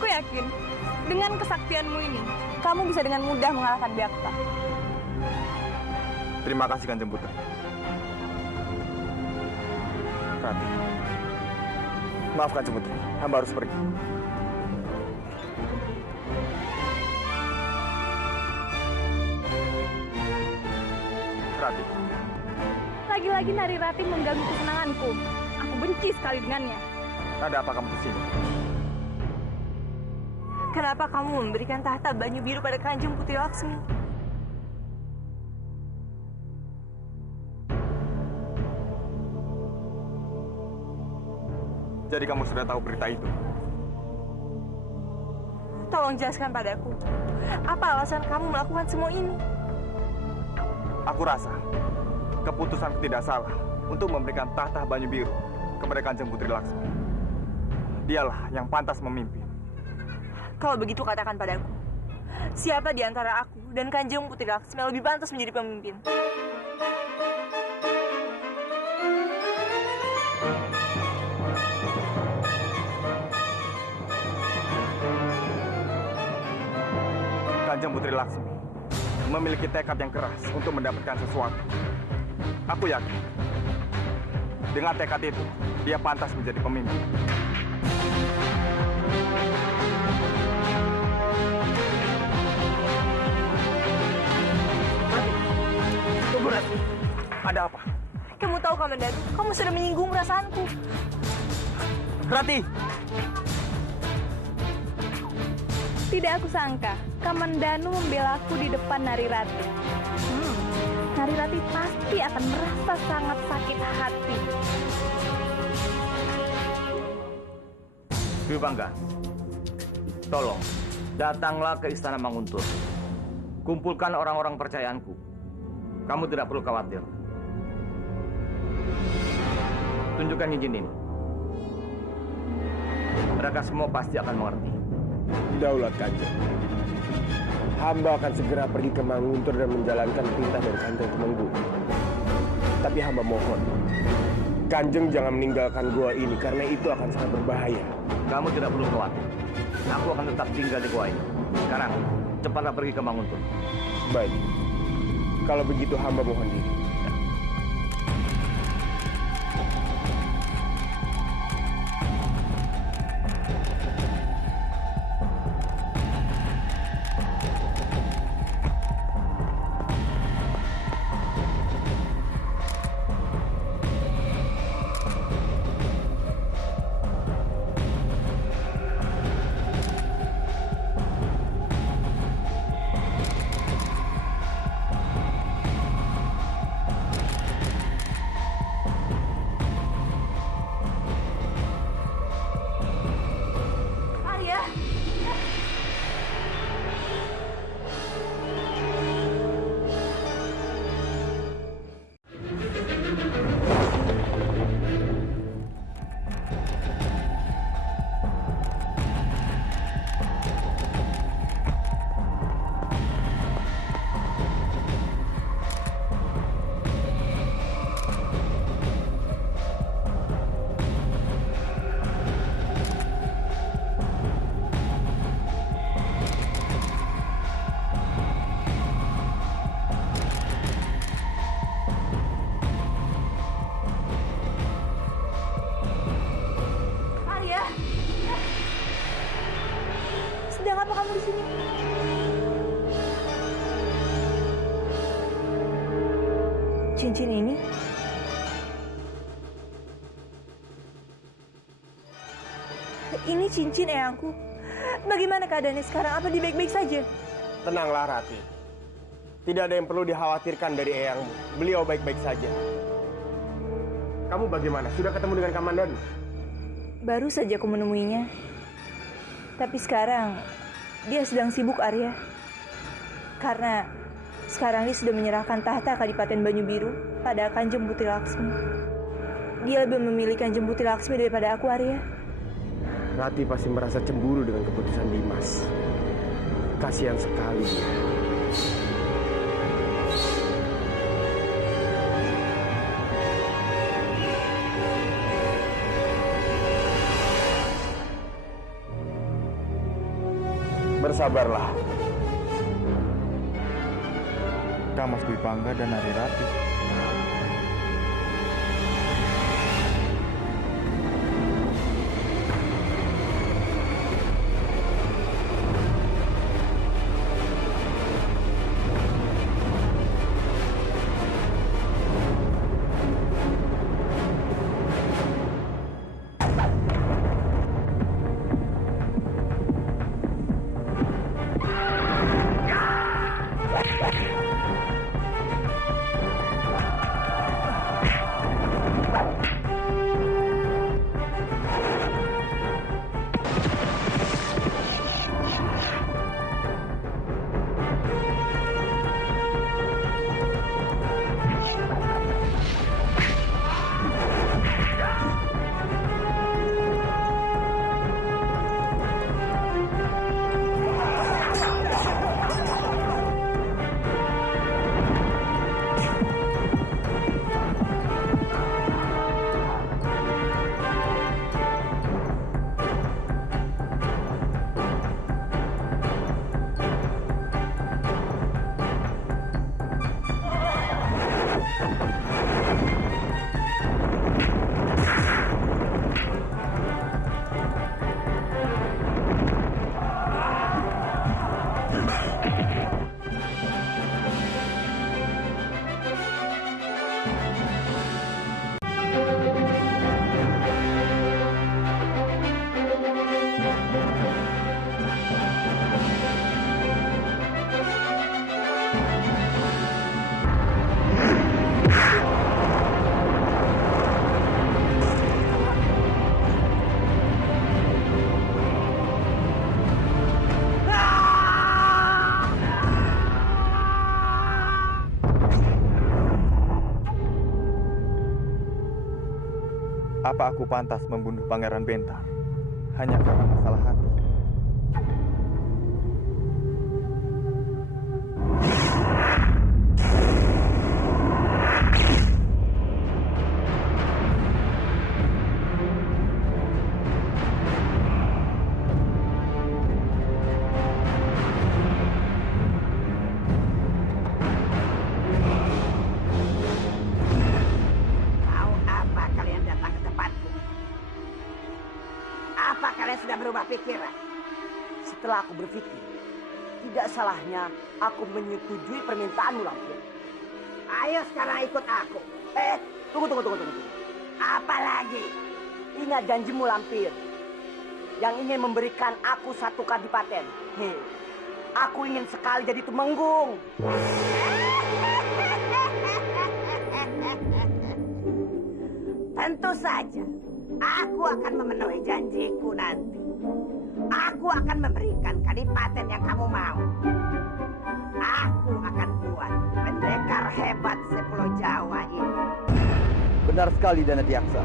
Aku yakin dengan kesaktianmu ini, kamu bisa dengan mudah mengalahkan Byakta. Terima kasih Kanjeng Putri. Rati, maaf Kanjeng Putri, hamba harus pergi. Rati. Lagi-lagi Nari Rati mengganggu kesenanganku. Aku benci sekali dengannya. Ada apa kamu kesini? Kenapa kamu memberikan tahta Banyu Biru pada Kanjeng Putri Laksmi? Jadi kamu sudah tahu berita itu? Tolong jelaskan padaku, apa alasan kamu melakukan semua ini? Aku rasa keputusan tidak salah untuk memberikan tahta Banyu Biru kepada Kanjeng Putri Laksmi. Dialah yang pantas memimpin. Kalau begitu katakan padaku, siapa di antara aku dan Kanjeng Putri Laksmi yang lebih pantas menjadi pemimpin? Kanjeng Putri Laksmi memiliki tekad yang keras untuk mendapatkan sesuatu. Aku yakin dengan tekad itu dia pantas menjadi pemimpin. Tunggu Rati, ada apa? Kamu tahu Kamandanu, kamu sudah menyinggung perasaanku. Rati! Tidak aku sangka, Kamandanu membela aku di depan Nari Rati. Nari Rati pasti akan merasa sangat sakit hati. Dwi Bangga, tolong datanglah ke Istana Manguntur. Kumpulkan orang-orang percayaanku. Kamu tidak perlu khawatir. Tunjukkan izin ini. Mereka semua pasti akan mengerti. Daulat Kanjeng, hamba akan segera pergi ke Manguntur dan menjalankan perintah dari Kanjeng Temenggung. Tapi hamba mohon, Kanjeng jangan meninggalkan gua ini karena itu akan sangat berbahaya. Kamu tidak perlu khawatir. Aku akan tetap tinggal di gua ini. Sekarang, cepatlah pergi ke Manguntur. Baik, kalau begitu hamba mohon diri. Sedang apa kamu di sini? Cincin ini? Ini cincin eyangku. Bagaimana keadaannya sekarang? Apa dia baik-baik saja? Tenanglah Rati, tidak ada yang perlu dikhawatirkan dari eyangmu. Beliau baik-baik saja. Kamu bagaimana? Sudah ketemu dengan Kamandanu? Baru saja aku menemuinya. Tapi sekarang dia sedang sibuk, Arya. Karena sekarang dia sudah menyerahkan tahta Kadipaten Banyu Biru pada Kanjeng Putri Laksmi. Dia lebih memilih Kanjeng Putri Laksmi daripada aku, Arya. Rati pasti merasa cemburu dengan keputusan Dimas. Kasihan sekali dia. Bersabarlah. Kamas Dwi Pangga dan Nari Rati. Apa aku pantas membunuh Pangeran Bentar hanya karena masalah hati? Apa kalian sudah berubah pikiran? Setelah aku berpikir, tidak salahnya aku menyetujui permintaanmu, Lampir. Ayo sekarang ikut aku. Tunggu. Apa lagi? Ingat janjimu, Lampir. Yang ingin memberikan aku satu kadipaten. Aku ingin sekali jadi Tumenggung. Tentu saja. Aku akan memenuhi janjiku nanti. Aku akan memberikan kadipaten yang kamu mau. Aku akan buat pendekar hebat sepulau Jawa ini. Benar sekali, Dana Diaksa.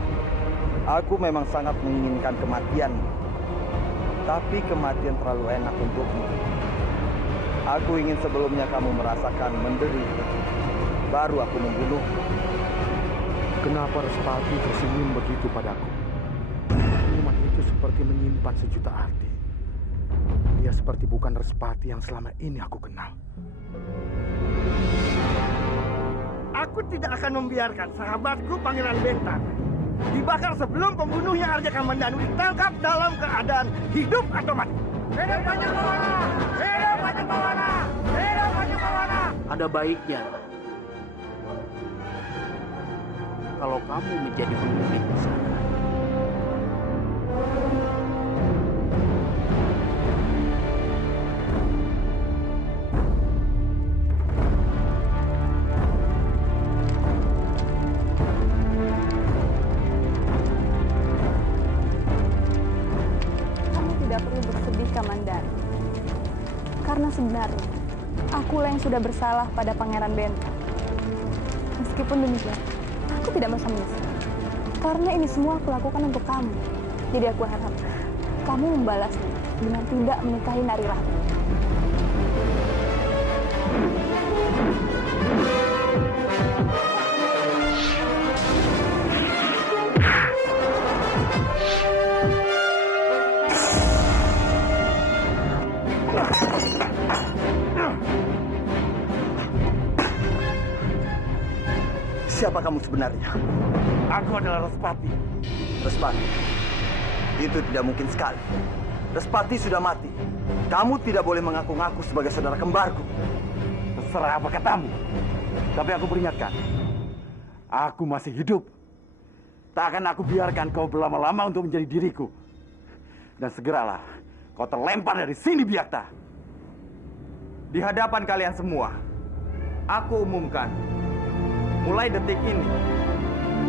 Aku memang sangat menginginkan kematian. Tapi kematian terlalu enak untukmu. Aku ingin sebelumnya kamu merasakan menderita. Baru aku membunuhmu. Kenapa Respati tersenyum begitu padaku? Senyuman itu seperti menyimpan sejuta arti. Dia seperti bukan Respati yang selama ini aku kenal. Aku tidak akan membiarkan sahabatku Pangeran Bentar dibakar sebelum pembunuhnya Arja Kamandanu ditangkap dalam keadaan hidup atau mati. Hidup Panjenengan! Hidup Panjenengan! Hidup Panjenengan! Ada baiknya kalau kamu menjadi pemimpin di sana. Kamu tidak perlu bersedih, Kamandanu. Karena sebenarnya, akulah yang sudah bersalah pada Pangeran Bentar. Meskipun demikian, aku tidak merasa menyesal. Karena ini semua aku lakukan untuk kamu. Jadi aku harap kamu membalasnya dengan tidak menikahi Nari Rati. Siapa kamu sebenarnya? Aku adalah Respati. Respati? Itu tidak mungkin sekali. Respati sudah mati. Kamu tidak boleh mengaku-ngaku sebagai saudara kembarku. Terserah apa katamu. Tapi aku peringatkan. Aku masih hidup. Tak akan aku biarkan kau berlama-lama untuk menjadi diriku. Dan segeralah kau terlempar dari sini, Biakta. Di hadapan kalian semua, aku umumkan, mulai detik ini,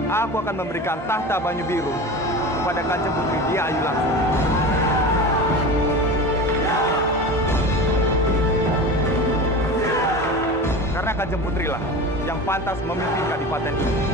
aku akan memberikan tahta Banyu Biru kepada Kanjeng Putri Dia Ayu Laksmi. Karena Kanjeng Putri lah yang pantas memimpin kadipaten ini.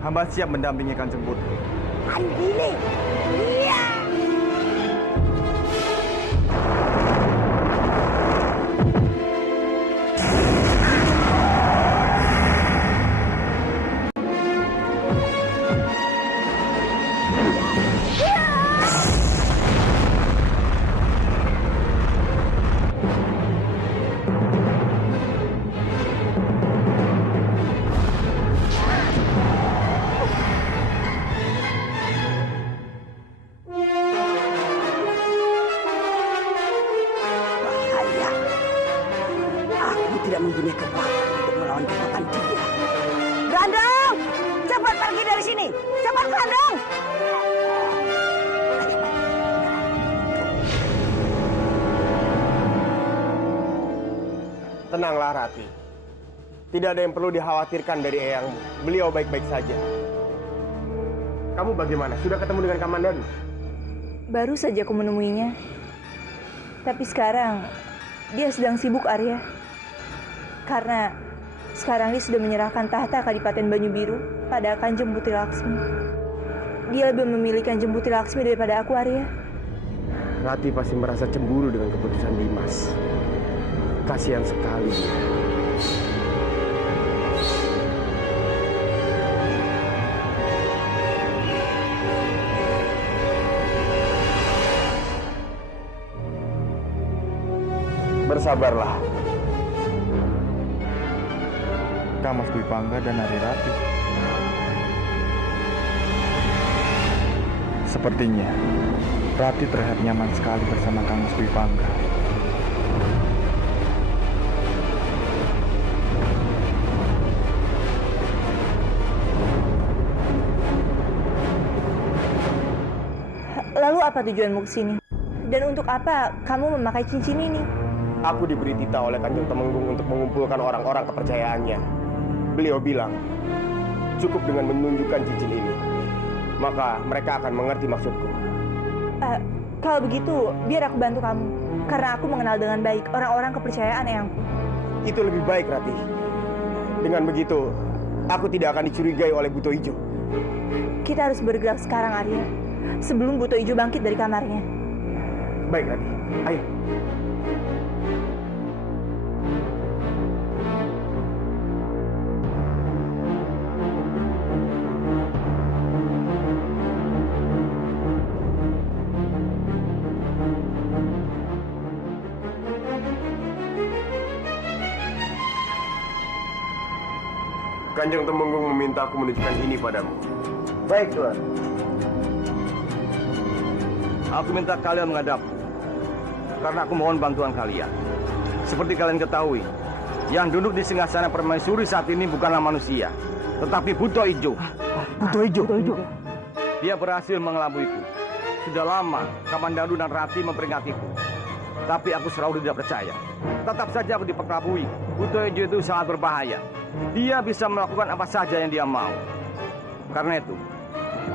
Hamba siap mendampingi Kanjeng Putri. Andini, iya. Tidak mempunyai kekuatan untuk melawan kekuatan dia. Grandong, cepat pergi dari sini. Cepat, Grandong. Tenanglah, Rati. Tidak ada yang perlu dikhawatirkan dari eyangmu. Beliau baik-baik saja. Kamu bagaimana? Sudah ketemu dengan Kamandanu? Baru saja aku menemuinya. Tapi sekarang, dia sedang sibuk, Arya. Karena sekarang dia sudah menyerahkan tahta Kadipaten Banyu Biru pada Kanjeng Putri Laksmi. Dia lebih memilih Kanjeng Putri Laksmi daripada aku, Arya. Rati pasti merasa cemburu dengan keputusan Dimas. Kasihan sekali dia. Bersabarlah. Mas Dwi Pangga dan Ari Rati. Sepertinya Rati terlihat nyaman sekali bersama Kang Mas Dwi Pangga. Lalu apa tujuanmu kesini? Dan untuk apa kamu memakai cincin ini? Aku diberi titah oleh Kanjeng Temenggung untuk mengumpulkan orang-orang kepercayaannya. Beliau bilang, cukup dengan menunjukkan cincin ini, maka mereka akan mengerti maksudku. Kalau begitu, biar aku bantu kamu. Karena aku mengenal dengan baik orang-orang kepercayaan eyangku. Itu lebih baik, Rati. Dengan begitu, aku tidak akan dicurigai oleh Buto Ijo. Kita harus bergerak sekarang, Arya. Sebelum Buto Ijo bangkit dari kamarnya. Baik, Rati. Ayo. Kanjeng Temenggung meminta aku menunjukkan ini padamu. Baik, Tuan. Aku minta kalian menghadap. Karena aku mohon bantuan kalian. Seperti kalian ketahui, yang duduk di singgasana permaisuri saat ini bukanlah manusia, tetapi Buto Ijo. Buto Ijo. Dia berhasil mengelabuiku. Sudah lama Kamandanu dan Rati memperingatiku. Tapi aku selalu tidak percaya. Tetap saja aku diperkelabui. Buto Ijo itu sangat berbahaya. Dia bisa melakukan apa saja yang dia mau. Karena itu,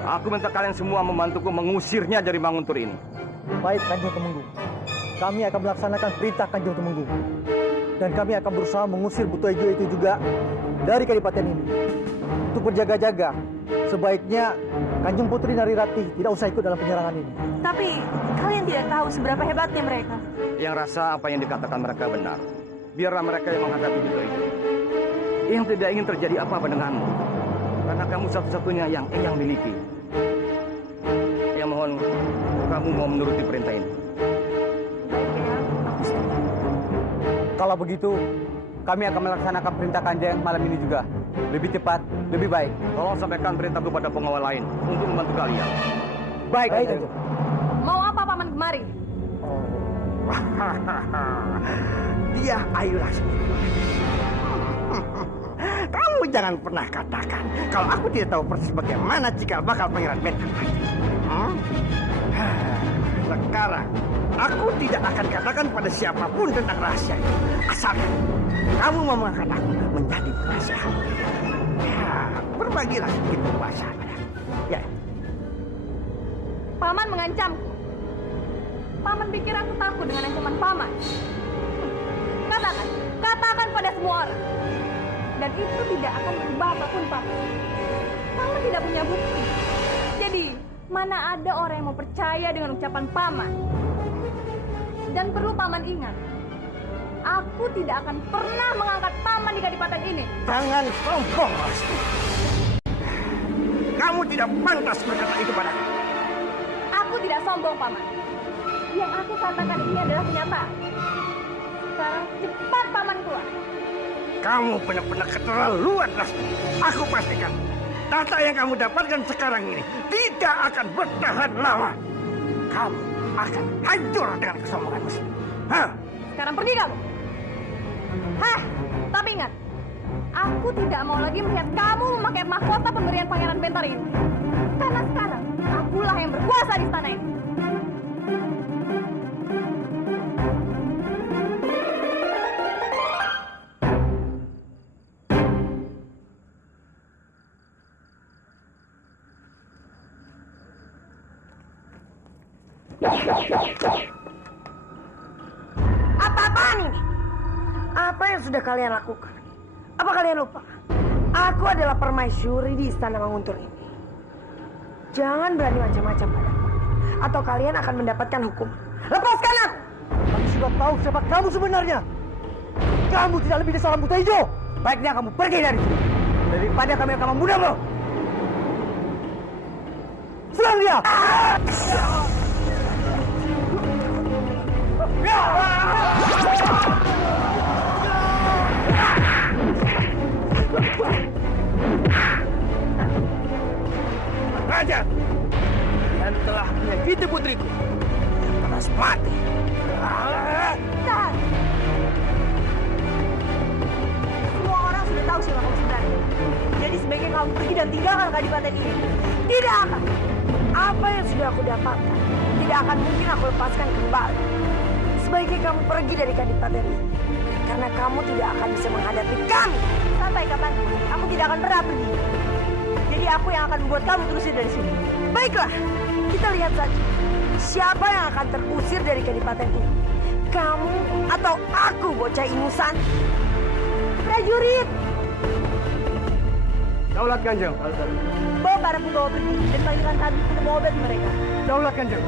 aku minta kalian semua membantuku mengusirnya dari Manguntur ini. Baik, Kanjeng Temenggung. Kami akan melaksanakan perintah Kanjeng Temenggung. Dan kami akan berusaha mengusir Buto Ijo itu juga dari Kadipaten ini. Untuk berjaga-jaga, sebaiknya Kanjeng Putri Narirati tidak usah ikut dalam penyerangan ini. Tapi kalian tidak tahu seberapa hebatnya mereka. Yang rasa apa yang dikatakan mereka benar. Biarlah mereka yang menghadapi itu. Yang tidak ingin terjadi apa-apa denganmu. Karena kamu satu-satunya yang Eyang miliki. Yang mohon kamu mau menuruti perintah ini. Baik, Eyang. Aku setuju. Kalau begitu, kami akan melaksanakan perintah Kanjeng malam ini juga. Lebih cepat, lebih baik. Tolong sampaikan perintah kepada pengawal lain untuk membantu kalian. Baik, Kanjeng. Mau apa paman kemari? Dia Ayu Laksmi. Kamu jangan pernah katakan kalau aku tidak tahu persis bagaimana cikal bakal Pangeran Bentang. Sekarang aku tidak akan katakan pada siapapun tentang rahasia ini. Asalkan kamu mau mengangkat aku menjadi penasehat. Ya, berbagilah sedikit kuasa padaku. Ya. Paman mengancamku. Paman pikir aku takut dengan ancaman paman. Katakan pada semua orang. Dan itu tidak akan berubah apapun, paman. Paman tidak punya bukti. Jadi, mana ada orang yang mau percaya dengan ucapan paman? Dan perlu paman ingat, aku tidak akan pernah mengangkat paman di Kadipaten ini. Jangan sombong, Laksmi. Kamu tidak pantas berkata itu padaku. Aku tidak sombong, paman. Yang aku katakan ini adalah kenyataan. Sekarang cepat paman keluar. Kamu benar-benar keterlaluan, Laksmi. Aku pastikan, tahta yang kamu dapatkan sekarang ini tidak akan bertahan lama. Kamu akan hancur dengan kesombonganmu. Hah? Sekarang pergi kamu. Hah, tapi ingat, aku tidak mau lagi melihat kamu memakai mahkota pemberian Pangeran Bentar ini. Karena sekarang, akulah yang berkuasa di istana ini. Apa-apaan ini? Apa yang sudah kalian lakukan? Apa kalian lupa? Aku adalah permaisuri di istana Manguntur ini. Jangan berani macam-macam padaku, atau kalian akan mendapatkan hukum. Lepaskan aku! Kami sudah tahu siapa kamu sebenarnya. Kamu tidak lebih dari seorang buta hijau. Baiknya kamu pergi dari sini, daripada kami akan membunuhmu. Serang dia! Raja, kalian telah menyakiti putriku. Yang harus mati. Semua orang sudah tahu siapa kamu sebenarnya. Jadi sebaiknya kamu pergi dan tinggalkan Kadipaten ini. Tidak akan. Apa yang sudah aku dapatkan tidak akan mungkin aku lepaskan kembali. Sebaiknya kamu pergi dari Kadipaten ini, karena kamu tidak akan bisa menghadapi kami. Sampai kapanpun, aku tidak akan pernah pergi. Jadi aku yang akan membuat kamu terusir dari sini. Baiklah, kita lihat saja. Siapa yang akan terusir dari Kadipaten ini? Kamu atau aku, bocah ingusan? Prajurit! Daulat Kanjeng. Bawa para pembawa pergi dan panggilkan kami untuk mengobati mereka. Daulat Kanjeng.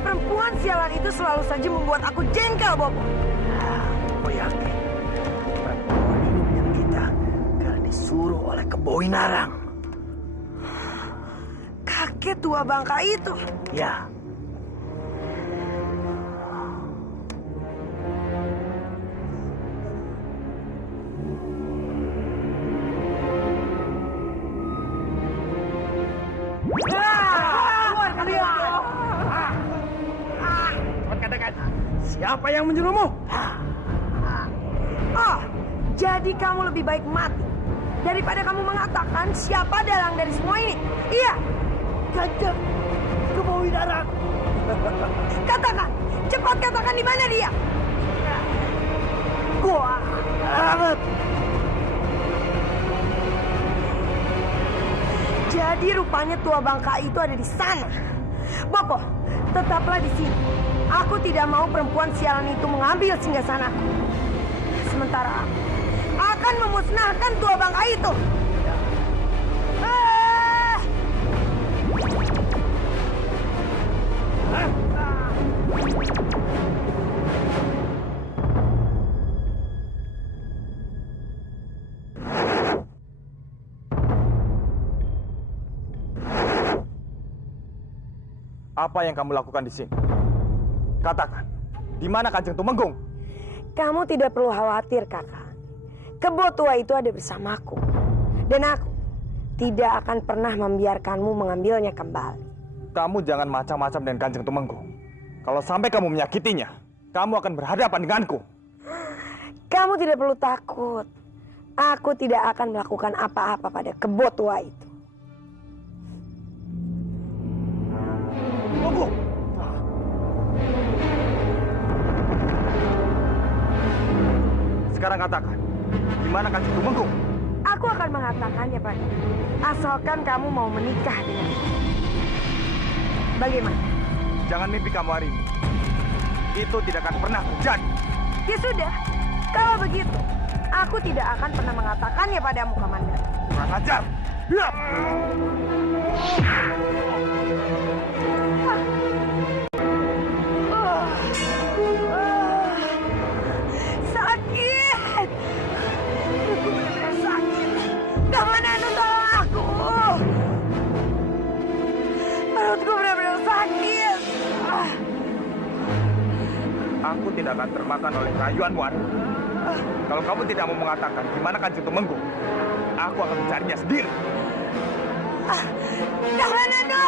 Perempuan sialan itu selalu saja membuat aku jengkel, Bobo. Aku yakin perempuan ini menyerang kita karena disuruh oleh Kebowi Narang. Kakek tua bangka itu. Ya. Keluar kalian! Katakan, siapa yang menyuruhmu? Oh, jadi kamu lebih baik mati daripada kamu mengatakan siapa dalang dari semua ini. Iya, Kanjeng Kebowi Narang. katakan, cepat katakan di mana dia. Gua banget. Jadi Jadi rupanya tua bangka itu ada di sana. Bopo, tetaplah di sini. Aku tidak mau perempuan sialan itu mengambil singgasanaku. Sementara aku akan memusnahkan tua bangka itu. Apa yang kamu lakukan di sini? Katakan, di mana Kanjeng Tumenggung? Kamu tidak perlu khawatir, Kakak. Kebo tua itu ada bersamaku. Dan aku tidak akan pernah membiarkanmu mengambilnya kembali. Kamu jangan macam-macam dengan Kanjeng Tumenggung. Kalau sampai kamu menyakitinya, kamu akan berhadapan denganku. Kamu tidak perlu takut. Aku tidak akan melakukan apa-apa pada kebo tua itu. Tunggu! Sekarang katakan, di mana Kanjeng Tumenggung? Aku akan mengatakannya padamu, asalkan kamu mau menikah denganku. Bagaimana? Jangan mimpi kamu hari ini. Itu tidak akan pernah terjadi. Ya sudah, kalau begitu, aku tidak akan pernah mengatakannya padamu, Komandan. Kurang ajar! Ya! Sakit! Aku benar-benar sakit. Komandan, tolong aku! Perutku benar-benar sakit. Aku tidak akan termakan oleh rayuan warga. Kalau kamu tidak mau mengatakan di mana Kanjeng Tumenggung, aku akan mencarinya sendiri. Jangan, Nando!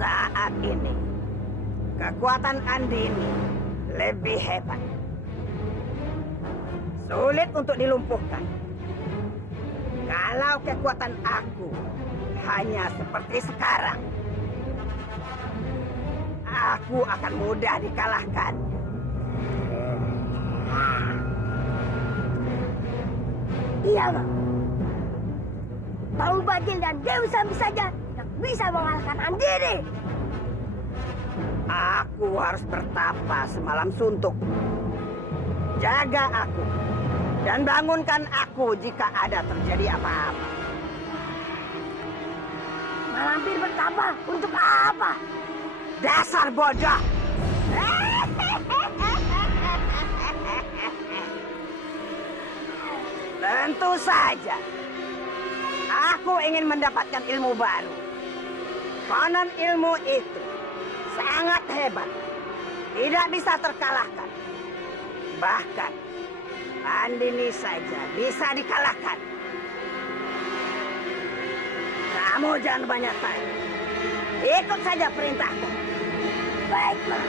Saat ini, kekuatan Andini lebih hebat. Sulit untuk dilumpuhkan. Kalau kekuatan aku hanya seperti sekarang, aku akan mudah dikalahkan. Iya, Bang. Paul Bajil dan Dewi Sambi saja tidak bisa mengalahkan Andini. Aku harus bertapa semalam suntuk. Jaga aku dan bangunkan aku jika ada terjadi apa-apa. Malampir bertapa untuk apa? Dasar bodoh! Tentu saja. Aku ingin mendapatkan ilmu baru. Konon ilmu itu sangat hebat. Tidak bisa terkalahkan. Bahkan Andini saja bisa dikalahkan. Kamu jangan banyak tanya. Ikut saja perintahku. Baiklah.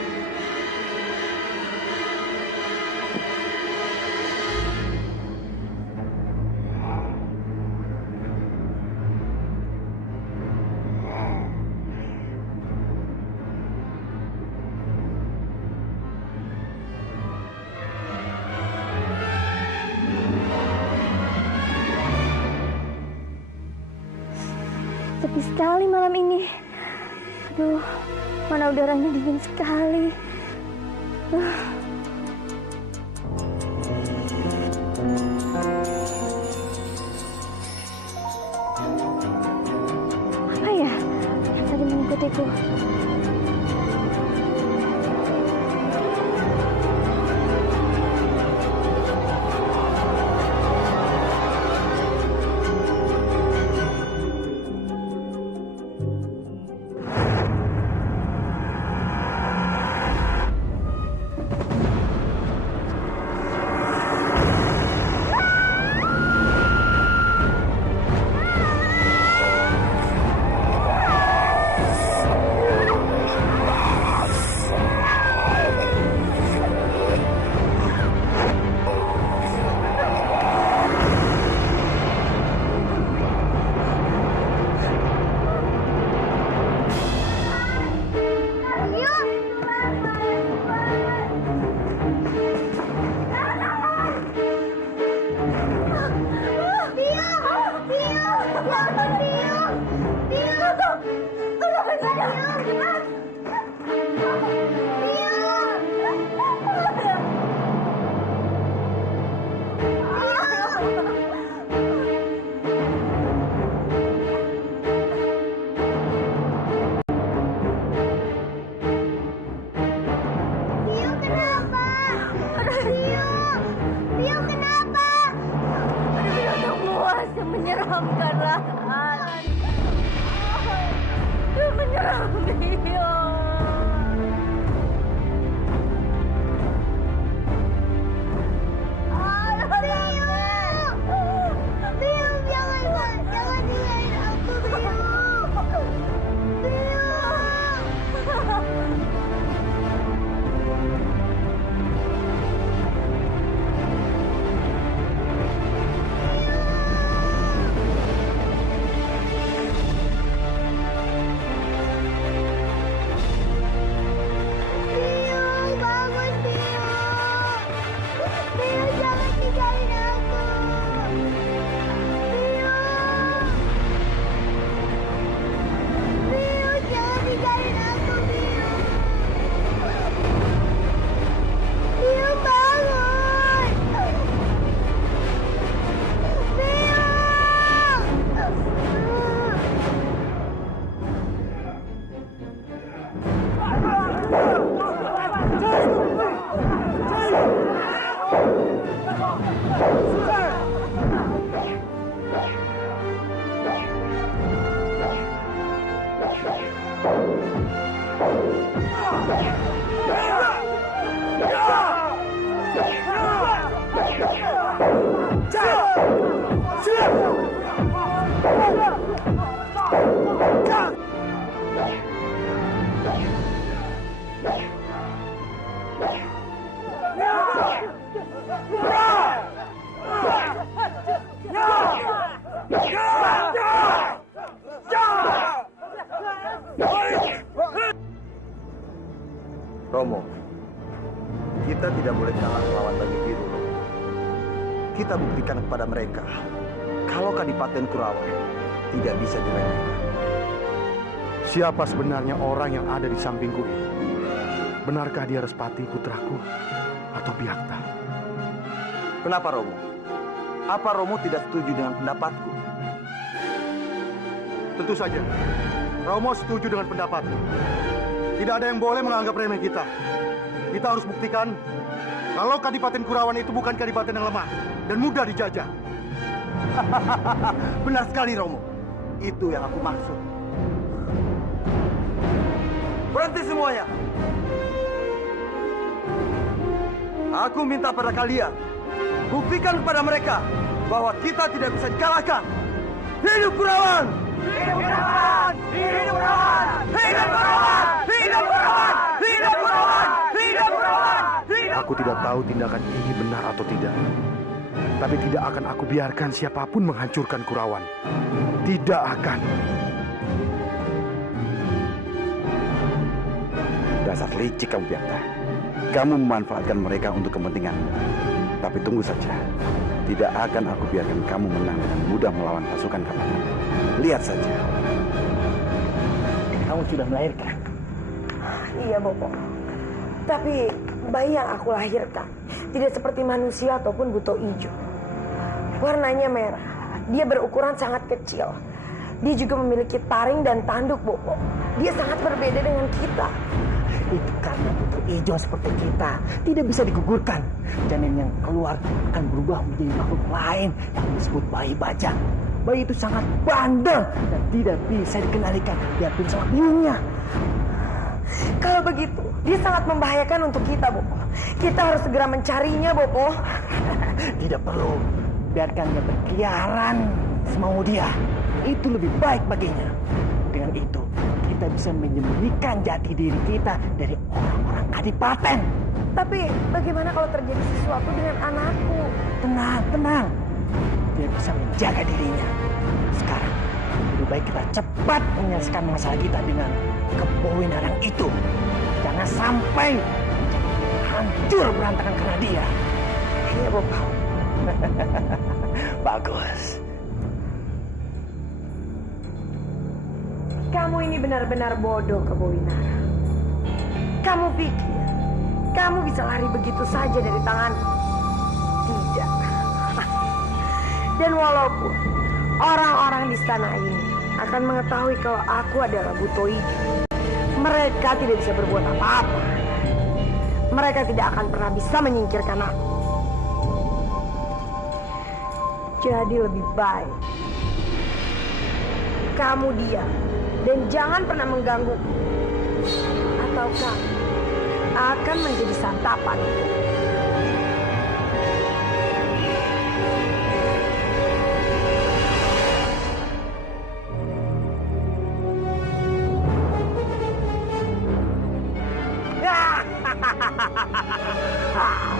sepi sekali malam ini. Aduh, mana udaranya dingin sekali. Apa ya yang tadi mengikutiku? Menyeramkan Rahan. Menyerang Bio. Bio, jangan tinggalin aku, Bio. Romo, kita tidak boleh kalah melawan Banyu Biru. Kita buktikan kepada mereka kalau Kadipaten Kurawan tidak bisa diremehkan. Siapa sebenarnya orang yang ada di sampingku ini? Benarkah dia Respati putraku atau Biakta? Kenapa Romo? Apa Romo tidak setuju dengan pendapatku? Tentu saja, Romo setuju dengan pendapatmu. Tidak ada yang boleh menganggap remeh kita. Kita harus buktikan kalau Kadipaten Kurawan itu bukan Kadipaten yang lemah dan mudah dijajah. Benar sekali Romo. Itu yang aku maksud. Berhenti semuanya. Aku minta pada kalian, buktikan kepada mereka bahwa kita tidak bisa dikalahkan. Hidup Kurawan! Hidup Kurawan! Hidup Kurawan! Hidup Kurawan! Hidup Kurawan! Hidup Kurawan! Hidup Kurawan! Aku tidak tahu tindakan ini benar atau tidak. Tapi tidak akan aku biarkan siapapun menghancurkan Kurawan. Tidak akan. Dasar licik kamu, Biakta. Kamu memanfaatkan mereka untuk kepentinganmu. Tapi tunggu saja. Tidak akan aku biarkan kamu menang dengan mudah melawan pasukan Kamandanu. Lihat saja. kamu sudah melahirkan. Iya, Bopo. Tapi bayi yang aku lahirkan tidak seperti manusia ataupun buto ijo. Warnanya merah. Dia berukuran sangat kecil. Dia juga memiliki taring dan tanduk, Bopo. Dia sangat berbeda dengan kita. Itu karena buto ijo seperti kita tidak bisa digugurkan. Janin yang keluar akan berubah menjadi makhluk lain yang disebut bayi bajang. Bayi itu sangat bandel dan tidak bisa dikendalikan. Diapin sama biungnya. Kalau begitu, dia sangat membahayakan untuk kita, Bopo. Kita harus segera mencarinya, Bopo. Tidak perlu. Biarkan dia berkeliaran semau dia. Itu lebih baik baginya. Dengan itu, kita bisa menyembunyikan jati diri kita dari orang-orang kadipaten. Tapi bagaimana kalau terjadi sesuatu dengan anakku? Tenang, tenang. Dia bisa menjaga dirinya. Sekarang, lebih baik kita cepat menyelesaikan masalah kita dengan kepewinaran itu. Jangan sampai hancur berantakan karena dia. Iya, Bopo. Bagus. Kamu ini benar-benar bodoh, Kebowinara. Kamu pikir kamu bisa lari begitu saja dari tanganku? Tidak. Dan walaupun orang-orang di istana ini akan mengetahui kalau aku adalah buto ijo, mereka tidak bisa berbuat apa-apa. Mereka tidak akan pernah bisa menyingkirkan aku. Jadi lebih baik kamu diam dan jangan pernah menggangguku, atau kamu akan menjadi santapan.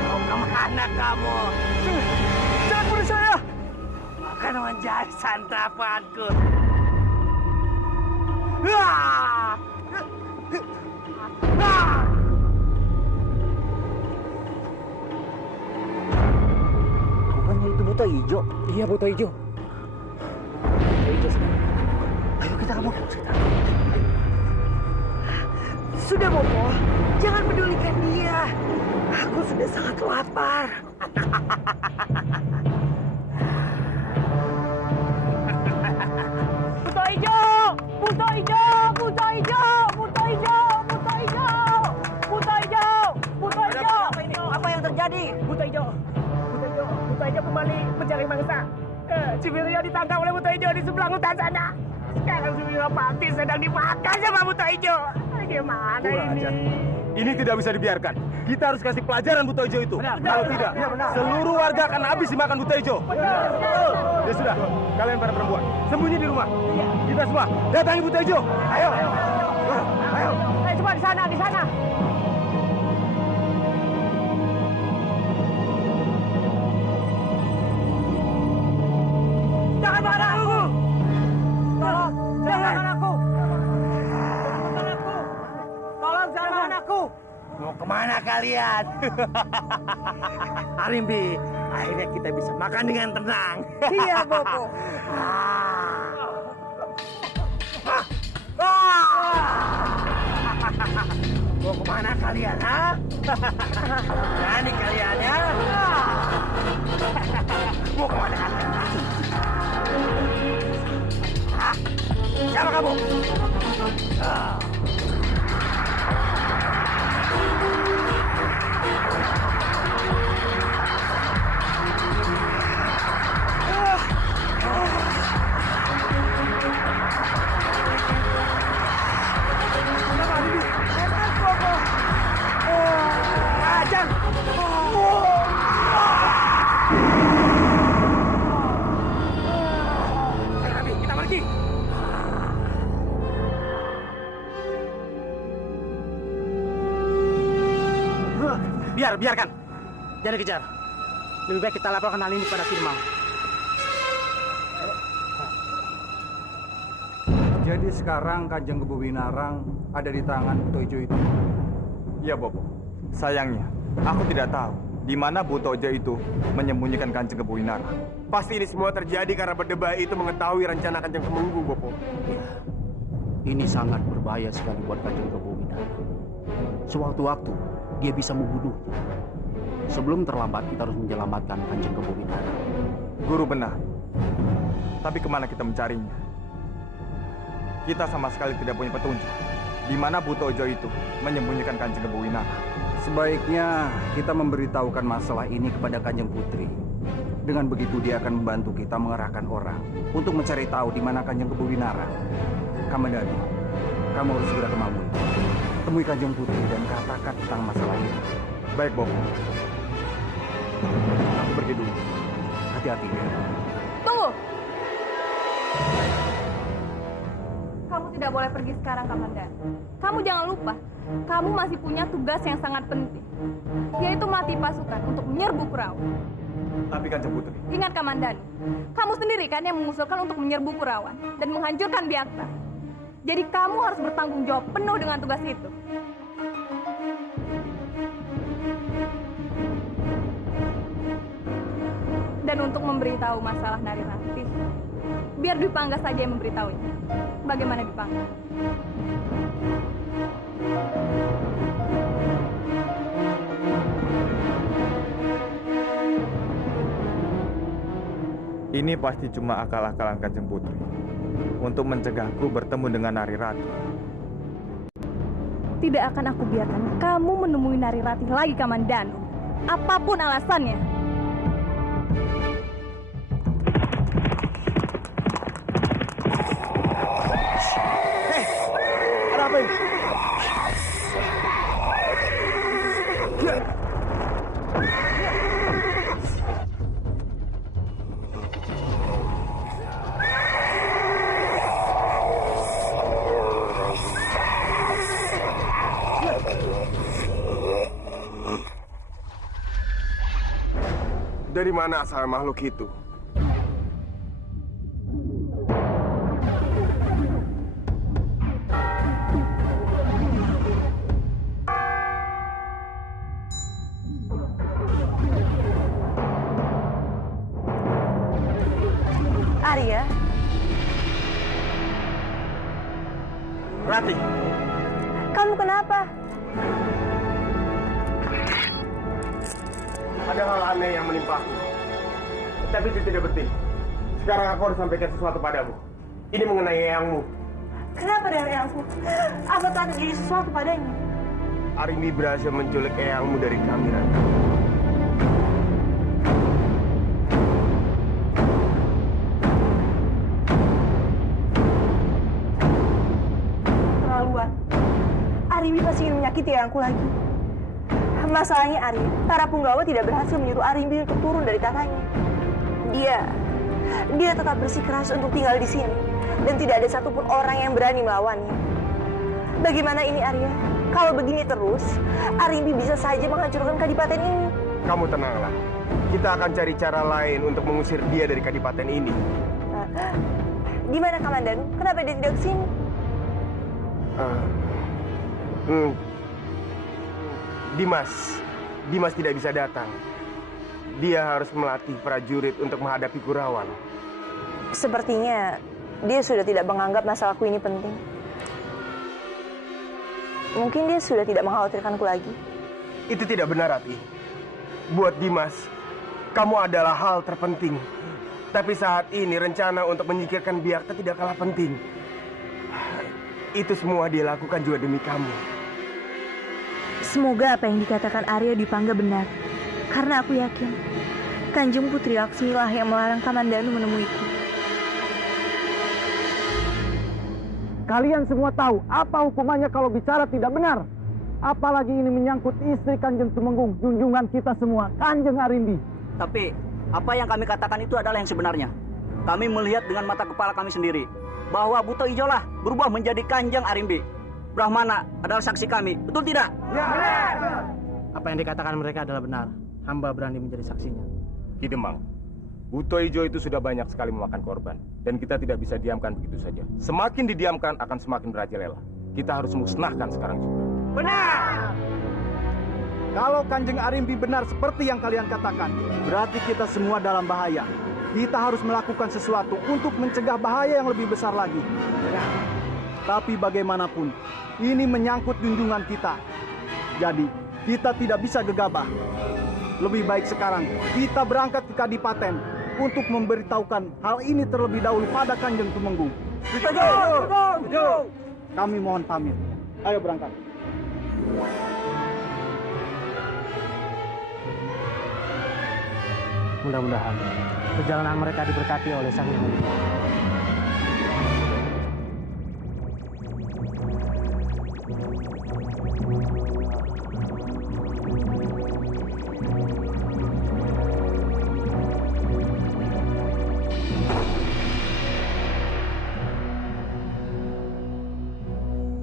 Mau kemana kamu? Jangan bunuh saya! Akan menjadi santapanku. Bukannya itu buto ijo? Iya, buto ijo. Buto ijo sekarang. Ayo kita kabur. Sudah, Bopo. Jangan pedulikan dia. Aku sudah sangat lapar. Buto ijo! Buto ijo! Buto ijo! Buto ijo! Buto ijo! Buto ijo! Buto ijo! Apa yang terjadi? Buto ijo! Buto ijo! Buto ijo kembali mencari mangsa. Cibiria ditangkap oleh Buto ijo di sebelah hutan sana. Sekarang Cibiria Pati sedang dimakan sama Buto ijo. Gimana ini? Ini tidak bisa dibiarkan. Kita harus kasih pelajaran buto ijo itu. Kalau tidak, seluruh warga akan habis dimakan buto ijo. Ya sudah, kalian para perempuan, sembunyi di rumah. Kita semua datangi buto ijo. Ayo. Ayo, coba di sana, di sana. Jangan marah aku. Tolong, jangan aku. Tolong jangan aku. Mau kemana kalian? Arimbi, akhirnya kita bisa makan dengan tenang. Iya, Bopo. Mau kemana kalian, ha? Berani kalian, ya? Mau kemana kalian? Hah? Siapa kamu? Kita pergi. Biarkan. Jangan dikejar. Lebih baik kita laporkan hal ini pada Firman. Jadi sekarang Kanjeng Kebowinarang ada di tangan buto ijo itu. Iya, Bopo. Sayangnya, aku tidak tahu di mana buto ijo itu menyembunyikan Kanjeng Kebowinarang. Pasti ini semua terjadi karena berdebai itu mengetahui rencana Kanjeng Temenggung, Bopo. Ini sangat berbahaya sekali buat Kanjeng Kebowinara. Sewaktu-waktu dia bisa membunuhnya. Sebelum terlambat kita harus menyelamatkan Kanjeng Kebowinara. Guru benar. Tapi kemana kita mencarinya? Kita sama sekali tidak punya petunjuk di mana Butoijo itu menyembunyikan Kanjeng Kebowinara. Sebaiknya kita memberitahukan masalah ini kepada Kanjeng Putri. Dengan begitu dia akan membantu kita mengerahkan orang untuk mencari tahu di mana Kanjeng Kebowinara. Kamandanu, kamu harus segera ke Mangun. Temui Kanjeng Putri dan katakan tentang masalah ini. Baik, Bopo. Aku pergi dulu. Hati-hati. Tunggu! Kamu tidak boleh pergi sekarang, Kamandanu. Kamu jangan lupa, kamu masih punya tugas yang sangat penting, yaitu melatih pasukan untuk menyerbu Kurawa. Tapi Kanjeng Putri. Ingat, Kamandanu, kamu sendiri kan yang mengusulkan untuk menyerbu Kurawan dan menghancurkan Byakta. Jadi kamu harus bertanggung jawab penuh dengan tugas itu. Dan untuk memberitahu masalah Nari Ratih, biar Dwi Pangga saja yang memberitahunya. Bagaimana Dwi Pangga? Ini pasti cuma akal-akalan Kanjeng Putri untuk mencegahku bertemu dengan Nari Ratih. Tidak akan aku biarkan kamu menemui Nari Ratih lagi, Kamandanu. Apapun alasannya. Hei, ada apa ini? Dari mana asal makhluk itu? Arya? Ratih, Kamu kenapa? Ada hal aneh yang menimpaku. Tapi itu tidak penting. Sekarang aku harus sampaikan sesuatu padamu. Ini mengenai eyangmu. Kenapa dengan eyangku? Apa telah terjadi sesuatu padanya? Arimbi berhasil menculik eyangmu dari kami, Raka. Keterlaluan. Arimbi pasti ingin menyakiti eyangku lagi. Masalahnya Ari, para punggawa tidak berhasil menyuruh Arimbi untuk turun dari tatanya. Dia tetap bersikeras untuk tinggal di sini dan tidak ada satupun orang yang berani melawannya. Bagaimana ini Arya? Kalau begini terus, Arimbi bisa saja menghancurkan kadipaten ini. Kamu tenanglah. Kita akan cari cara lain untuk mengusir dia dari kadipaten ini. Di mana Kamandanu? Kenapa dia tidak ke sini? Dimas tidak bisa datang. Dia harus melatih prajurit untuk menghadapi Kurawan. Sepertinya dia sudah tidak menganggap masalahku ini penting. Mungkin dia sudah tidak mengkhawatirkanku lagi. Itu tidak benar, Rati. Buat Dimas, kamu adalah hal terpenting. Tapi saat ini rencana untuk menyingkirkan Byakta tidak kalah penting. Itu semua dia lakukan juga demi kamu. Semoga apa yang dikatakan Arya Dipangga benar. Karena aku yakin, Kanjeng Putri Laksmi lah yang melarang Kamandanu menemuiku. Kalian semua tahu apa hukumannya kalau bicara tidak benar. Apalagi ini menyangkut istri Kanjeng Tumenggung, junjungan kita semua, Kanjeng Arimbi. Tapi apa yang kami katakan itu adalah yang sebenarnya. Kami melihat dengan mata kepala kami sendiri bahwa Butoijo lah berubah menjadi Kanjeng Arimbi. Brahmana adalah saksi kami, betul tidak? Ya, benar. Apa yang dikatakan mereka adalah benar. Hamba berani menjadi saksinya. Ki Demang, Butoijo itu sudah banyak sekali memakan korban. Dan kita tidak bisa diamkan begitu saja. Semakin didiamkan akan semakin merajalela. Kita harus musnahkan sekarang juga. Benar! Kalau Kanjeng Arimbi benar seperti yang kalian katakan, berarti kita semua dalam bahaya. Kita harus melakukan sesuatu untuk mencegah bahaya yang lebih besar lagi. Tapi bagaimanapun, ini menyangkut junjungan kita. Jadi, kita tidak bisa gegabah. Lebih baik sekarang kita berangkat ke Kadipaten untuk memberitahukan hal ini terlebih dahulu pada Kanjeng Tumenggung. Kami mohon pamit. Ayo berangkat. Mudah-mudahan perjalanan mereka diberkati oleh Sang Hyang Widi.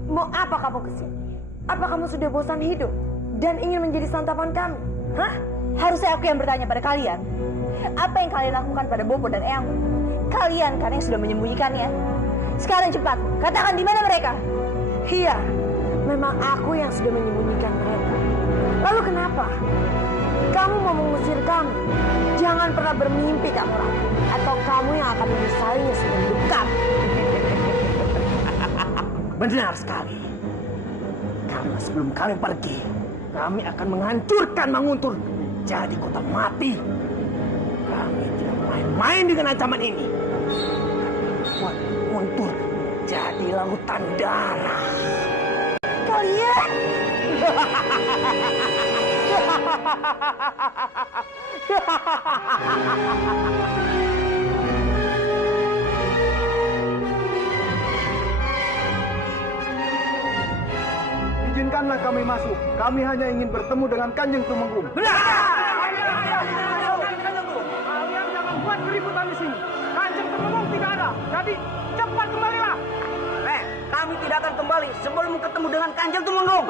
Mau apa kamu kesini? Apa kamu sudah bosan hidup dan ingin menjadi santapan kami? Hah? Harusnya aku yang bertanya pada kalian. Apa yang kalian lakukan pada Bopo dan Eyangku? Kalian kan yang sudah menyembunyikannya. Sekarang cepat, katakan di mana mereka? Iya, memang aku yang sudah menyembunyikan mereka. Lalu kenapa? Kamu mau mengusir kami? Jangan pernah bermimpi kamu lagi, atau kamu yang akan menyesalinya seumur hidup kamu. Benar sekali. Karena sebelum kami pergi, kami akan menghancurkan Manguntur menjadi kota mati. Kami tidak main-main dengan ancaman ini. Buat Manguntur jadi lautan darah. Kalian! Izinkanlah kami masuk. Kami hanya ingin bertemu dengan Kanjeng Tumenggung. Kalian jangan buat keributan di sini. Kanjeng Tumenggung tidak ada. Jadi cepat kembalilah. Kami tidak akan kembali sebelum ketemu dengan Kanjeng Tumenggung.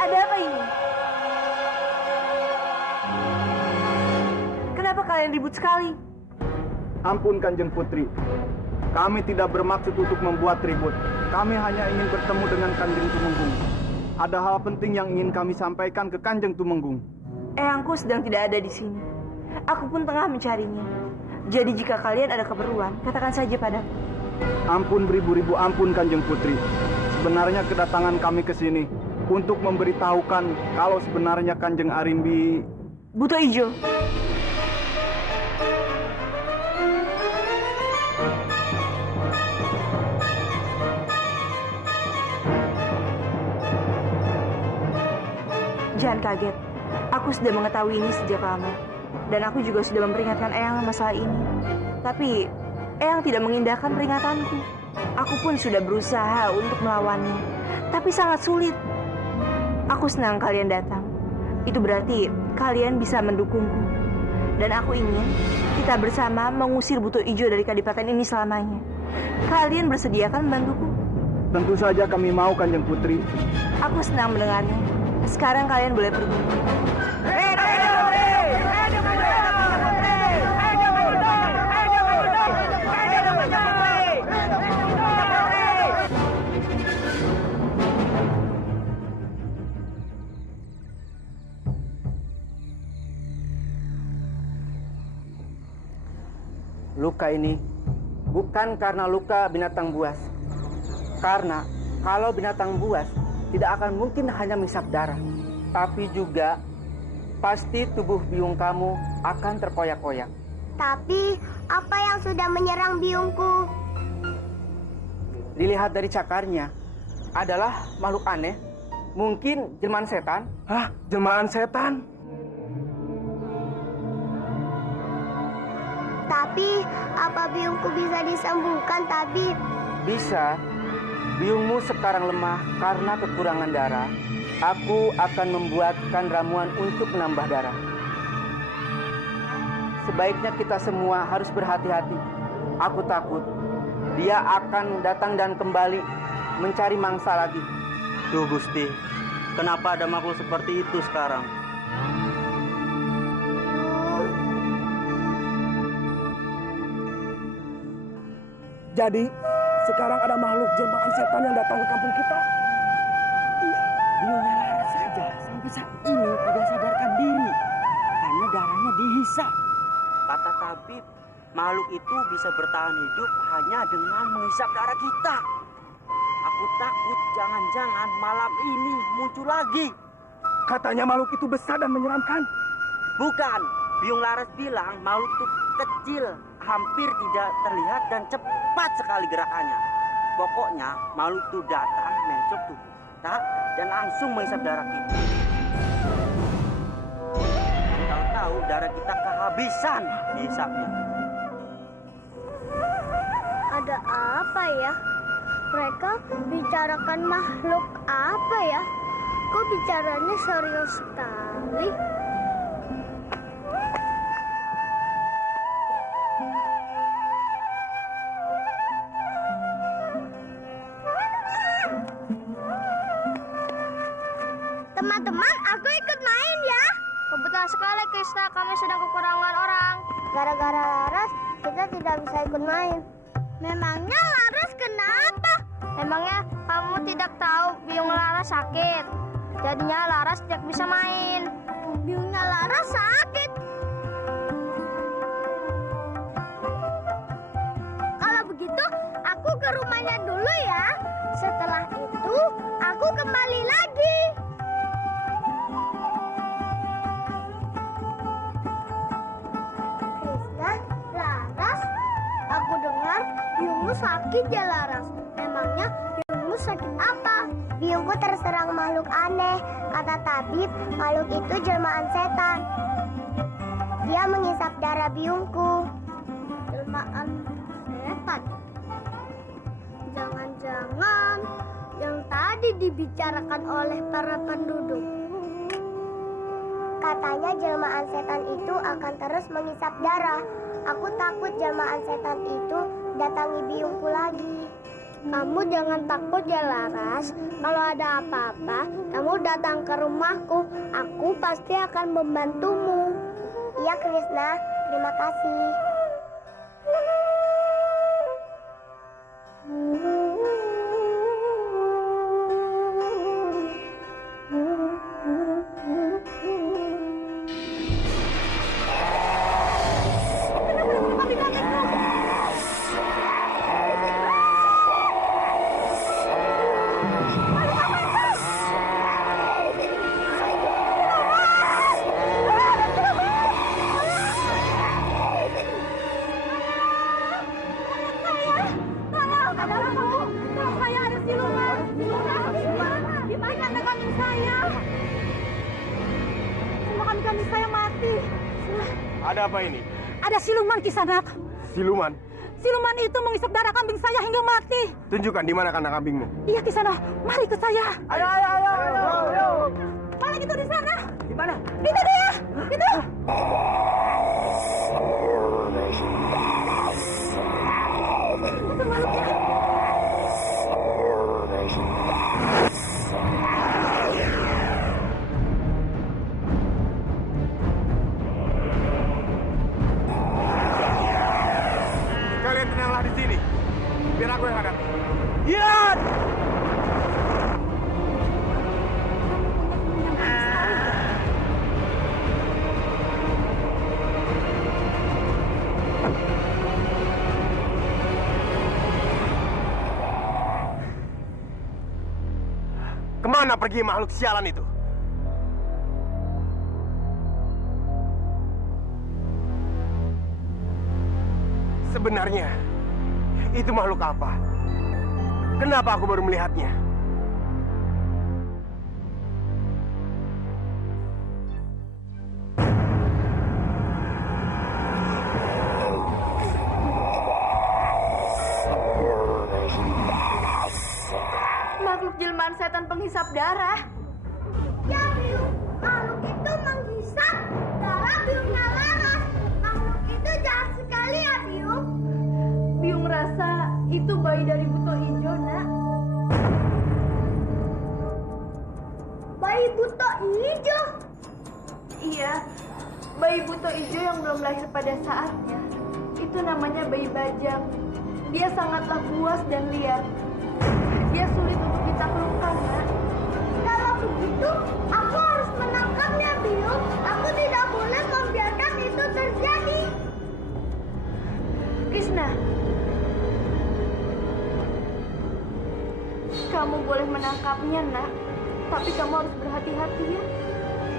Ada apa ini? Kenapa kalian ribut sekali? Ampun Kanjeng Putri. Kami tidak bermaksud untuk membuat ribut. Kami hanya ingin bertemu dengan Kanjeng Tumenggung. Ada hal penting yang ingin kami sampaikan ke Kanjeng Tumenggung. Eyangku sedang tidak ada di sini. Aku pun tengah mencarinya. Jadi jika kalian ada keperluan, katakan saja padaku. Ampun beribu-ribu ampun Kanjeng Putri. Sebenarnya kedatangan kami ke sini untuk memberitahukan kalau sebenarnya Kanjeng Arimbi Buto Ijo. Jangan kaget, aku sudah mengetahui ini sejak lama. Dan aku juga sudah memperingatkan Eyang masalah ini. Tapi, Eyang tidak mengindahkan peringatanku. Aku pun sudah berusaha untuk melawannya. Tapi sangat sulit. Aku senang kalian datang. Itu berarti kalian bisa mendukungku. Dan aku ingin kita bersama mengusir Buto Ijo dari Kadipaten ini selamanya. Kalian bersedia kan membantuku? Tentu saja kami mau Kanjeng Putri. Aku senang mendengarnya. Sekarang kalian boleh pergi. Luka ini bukan karena luka binatang buas. Karena kalau binatang buas tidak akan mungkin hanya mengisap darah, tapi juga pasti tubuh biung kamu akan terkoyak-koyak. Tapi apa yang sudah menyerang biungku? Dilihat dari cakarnya, adalah makhluk aneh, mungkin jelmaan setan. Hah? Jelmaan setan? Tapi apa biungku bisa disembuhkan, Tabib? Bisa. Biungmu sekarang lemah karena kekurangan darah. Aku akan membuatkan ramuan untuk menambah darah. Sebaiknya kita semua harus berhati-hati. Aku takut dia akan datang dan kembali mencari mangsa lagi. Duh Gusti, kenapa ada makhluk seperti itu sekarang? Jadi, sekarang ada makhluk jelmaan setan yang datang ke kampung kita. Iya, biungnya Lara saja sampai saat ini tidak sadarkan diri karena darahnya dihisap. Kata tabib, makhluk itu bisa bertahan hidup hanya dengan menghisap darah kita. Aku takut jangan-jangan malam ini muncul lagi. Katanya makhluk itu besar dan menyeramkan. Bukan, Biung Laras bilang makhluk itu kecil, hampir tidak terlihat dan cepat sekali gerakannya. Pokoknya makhluk itu datang, mencop tubuh kita dan langsung menghisap darah kita. Tahu-tahu darah kita kehabisan dihisapnya. Ada apa ya? Mereka bicarakan makhluk apa ya? Kok bicaranya serius sekali? Teman-teman, aku ikut main ya. Kebetulan sekali Krishna, kami sedang kekurangan orang. Gara-gara Laras, kita tidak bisa ikut main. Memangnya Laras kenapa? Memangnya kamu tidak tahu Biung Laras sakit. Jadinya Laras tidak bisa main. Biungnya Laras sakit. Kalau begitu, aku ke rumahnya dulu ya. Setelah itu, aku kembali lagi. Krishna, Laras, aku dengar biungmu sakit ya Laras. Memangnya biungmu sakit apa? Biungku terserang makhluk aneh. Kata tabib, makhluk itu jelmaan setan. Dia menghisap darah biungku. Jelmaan setan? Jangan-jangan yang tadi dibicarakan oleh para penduduk. Katanya jelmaan setan itu akan terus menghisap darah. Aku takut jelmaan setan itu datangi biungku lagi. Kamu jangan takut ya Laras. Kalau ada apa-apa, kamu datang ke rumahku. Aku pasti akan membantumu. Iya Krishna, terima kasih. Ada apa ini? Ada siluman Kisanak. Siluman? Siluman itu menghisap darah kambing saya hingga mati. Tunjukkan di mana kandang kambingmu. Iya Kisanak, mari ikut saya. Ayo. Maling itu di sana. Di mana? Itu dia. Itu. Itu makhluknya. Kalian tenanglah di sini. Biar aku yang hadapi. Iya. Kemana pergi makhluk sialan itu? Sebenarnya, itu makhluk apa? Kenapa aku baru melihatnya? Makhluk jelmaan setan penghisap darah. Ya, Biung. Makhluk itu menghisap darah biungnya Laras. Makhluk itu jahat sekali ya, Biung. Biung rasa itu bayi dari buto ijo, nak. Bayi buto ijo? Iya, bayi buto ijo yang belum lahir pada saatnya. Itu namanya bayi bajang. Dia sangatlah buas dan liar. Dia sulit untuk ditaklukkan, nak. Kalau begitu, aku harus menangkapnya, Biung. Aku tidak boleh membiarkan itu terjadi. Kamu boleh menangkapnya, Nak. Tapi kamu harus berhati-hati ya.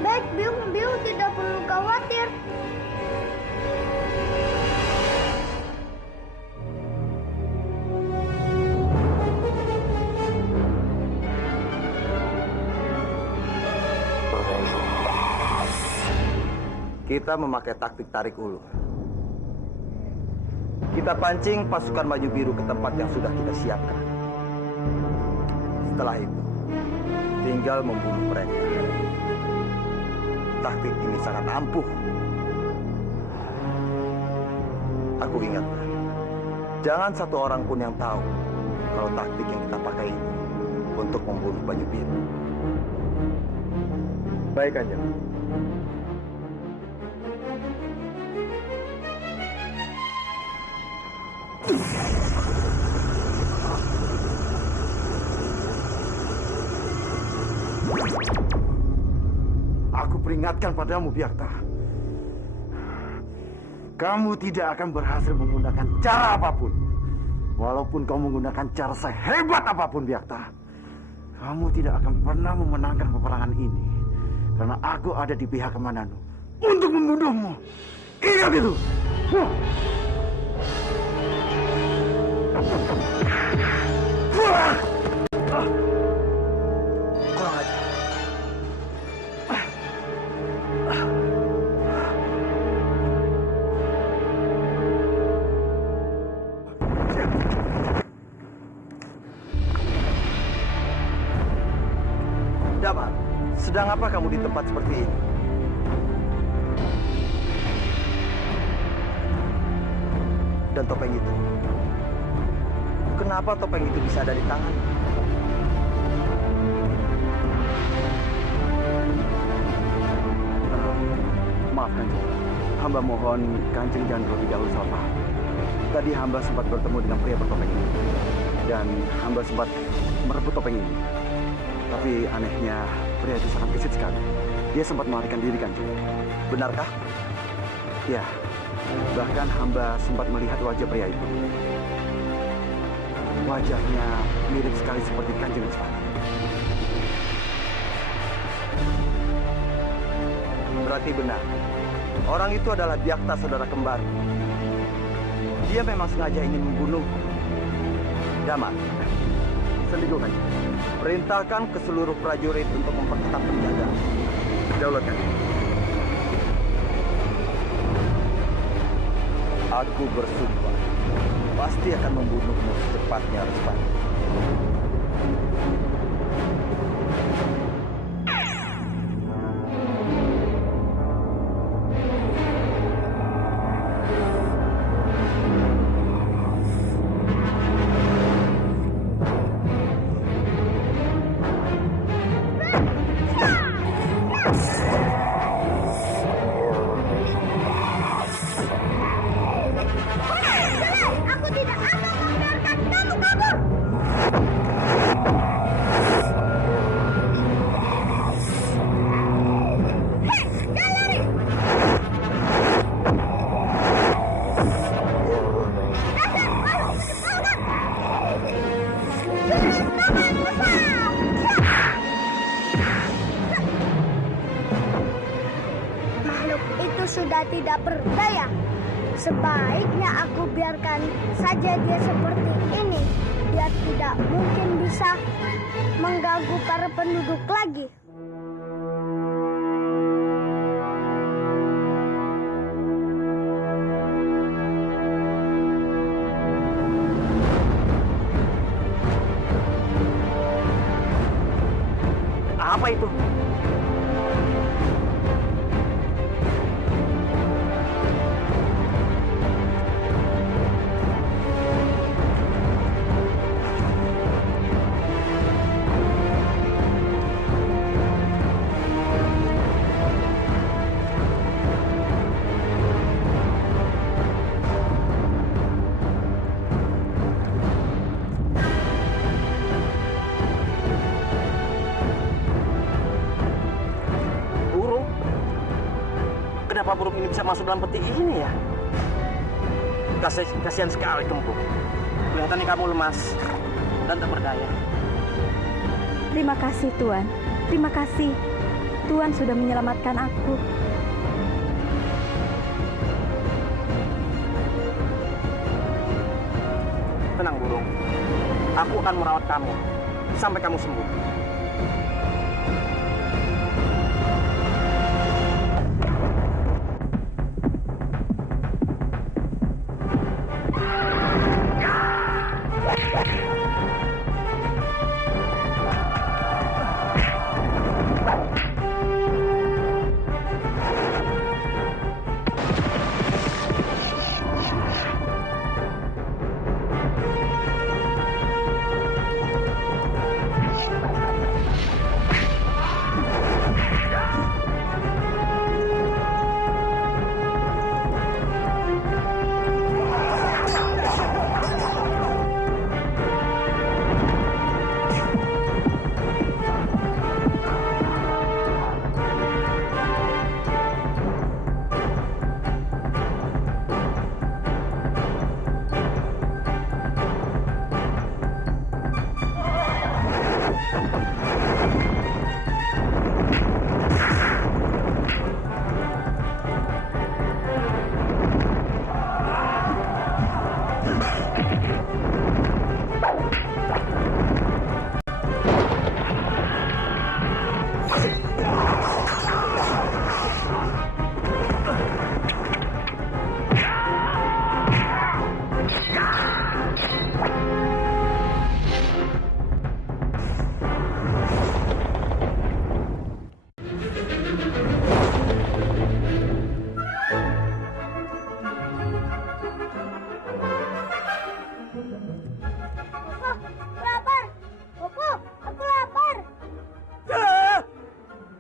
Baik, Biung tidak perlu khawatir. Kita memakai taktik tarik ulur. Kita pancing pasukan baju biru ke tempat yang sudah kita siapkan. Setelah itu, tinggal membunuh mereka. Taktik ini sangat ampuh. Aku ingatkan, jangan satu orang pun yang tahu kalau taktik yang kita pakai ini untuk membunuh baju biru. Baik, Kanjeng. Aku peringatkan padamu, Biakta. Kamu tidak akan berhasil menggunakan cara apapun. Walaupun kau menggunakan cara sehebat apapun, Biakta. Kamu tidak akan pernah memenangkan peperangan ini. Karena aku ada di pihak Kamandanu untuk membunuhmu. Ingat itu! Kurang aja. Damar, sedang apa kamu di tempat seperti ini? Dan topeng itu? Kenapa topeng itu bisa ada di tangan? Maaf, Kanjeng. Hamba mohon Kanjeng jangan terlebih dahulu salah paham. Tadi hamba sempat bertemu dengan pria bertopeng ini. Dan hamba sempat merebut topeng ini. Tapi anehnya, pria itu sangat gesit sekali. Dia sempat melarikan diri, Kanjeng. Benarkah? Ya. Bahkan hamba sempat melihat wajah pria itu. Wajahnya mirip sekali seperti Kanjeng Wistapati. Berarti benar. Orang itu adalah Biakta, saudara kembar. Dia memang sengaja ingin membunuh. Damar, Sendigo, Kanjeng. perintahkan ke seluruh prajurit untuk memperketat penjagaan. Daulat, Kanjeng. Aku bersumpah pasti akan membunuhmu secepatnya, Respati. Makhluk itu sudah tidak berdaya. Sebaiknya aku biarkan saja dia seperti ini. Dia tidak mungkin bisa mengganggu para penduduk lagi. Apa itu? Kenapa burung ini bisa masuk dalam peti ini ya? Kasihan sekali, Kempu. Kelihatannya kamu lemas dan tak berdaya. Terima kasih, Tuan. Terima kasih. Tuan sudah menyelamatkan aku. Tenang, burung. Aku akan merawat kamu sampai kamu sembuh.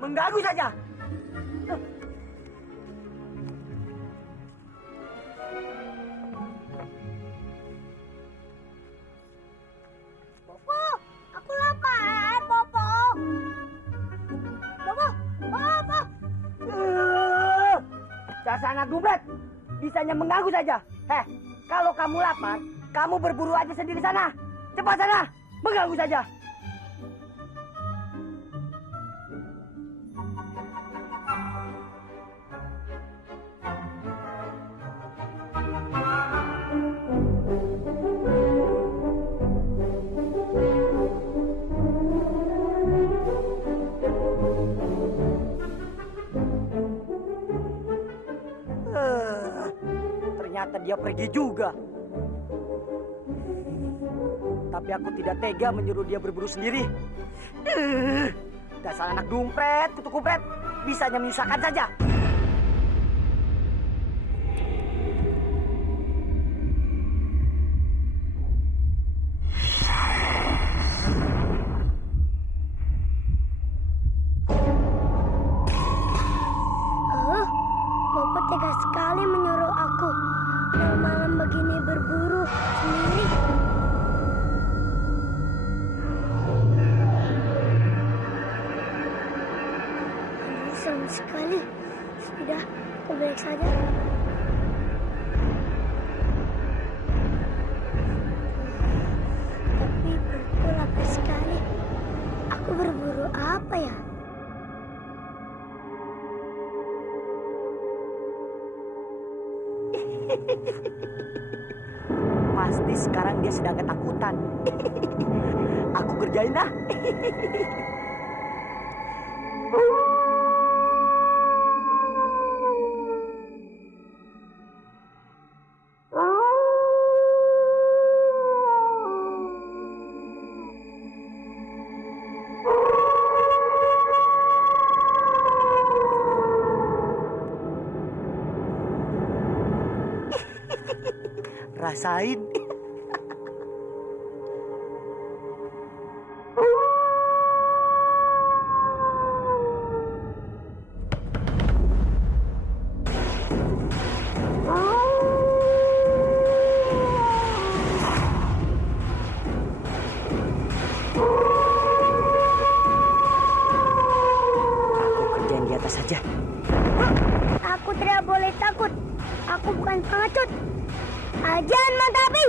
Mengganggu saja. Popo, aku lapar, Popo. Popo, Popo. Dasar anak dumpet, bisanya mengganggu saja. Kalau kamu lapar, kamu berburu aja sendiri sana. Cepat sana, mengganggu saja. Ternyata dia pergi juga. Tapi aku tidak tega menyuruh dia berburu sendiri. Dasar anak dumpret, kutu kumpret, bisanya menyusahkan saja. Bapak tega sekali menyuruh aku malam begini berburu sendiri. Serem sekali. Sudah, aku balik saja. Tapi perutku lapar sekali. Aku berburu apa ya? Pasti sekarang dia sedang ketakutan. Aku kerjain dah. Rasain. Aku kerjain di atas saja. Aku tidak boleh takut. Aku bukan pengecut. Ajan mata api.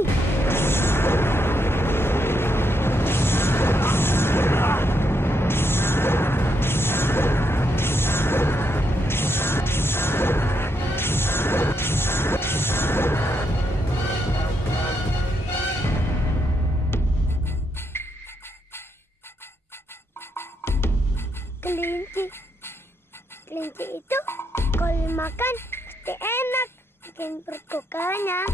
kelinci itu kalau dimakan pasti enak, bikin perutku kenyang.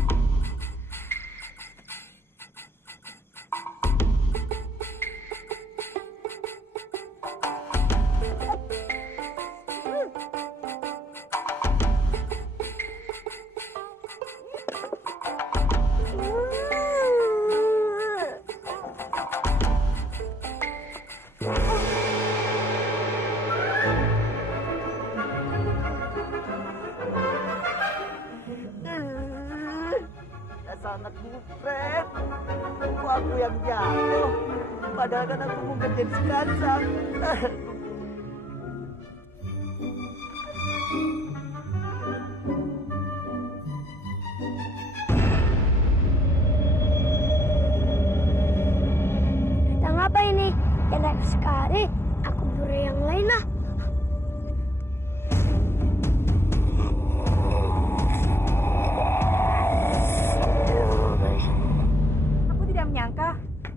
Anak bufret, kok aku yang jatuh? Padahal kan aku mau kerjain sekansang. Dan apa ini? Enak sekali. Aku beri yang lain lah.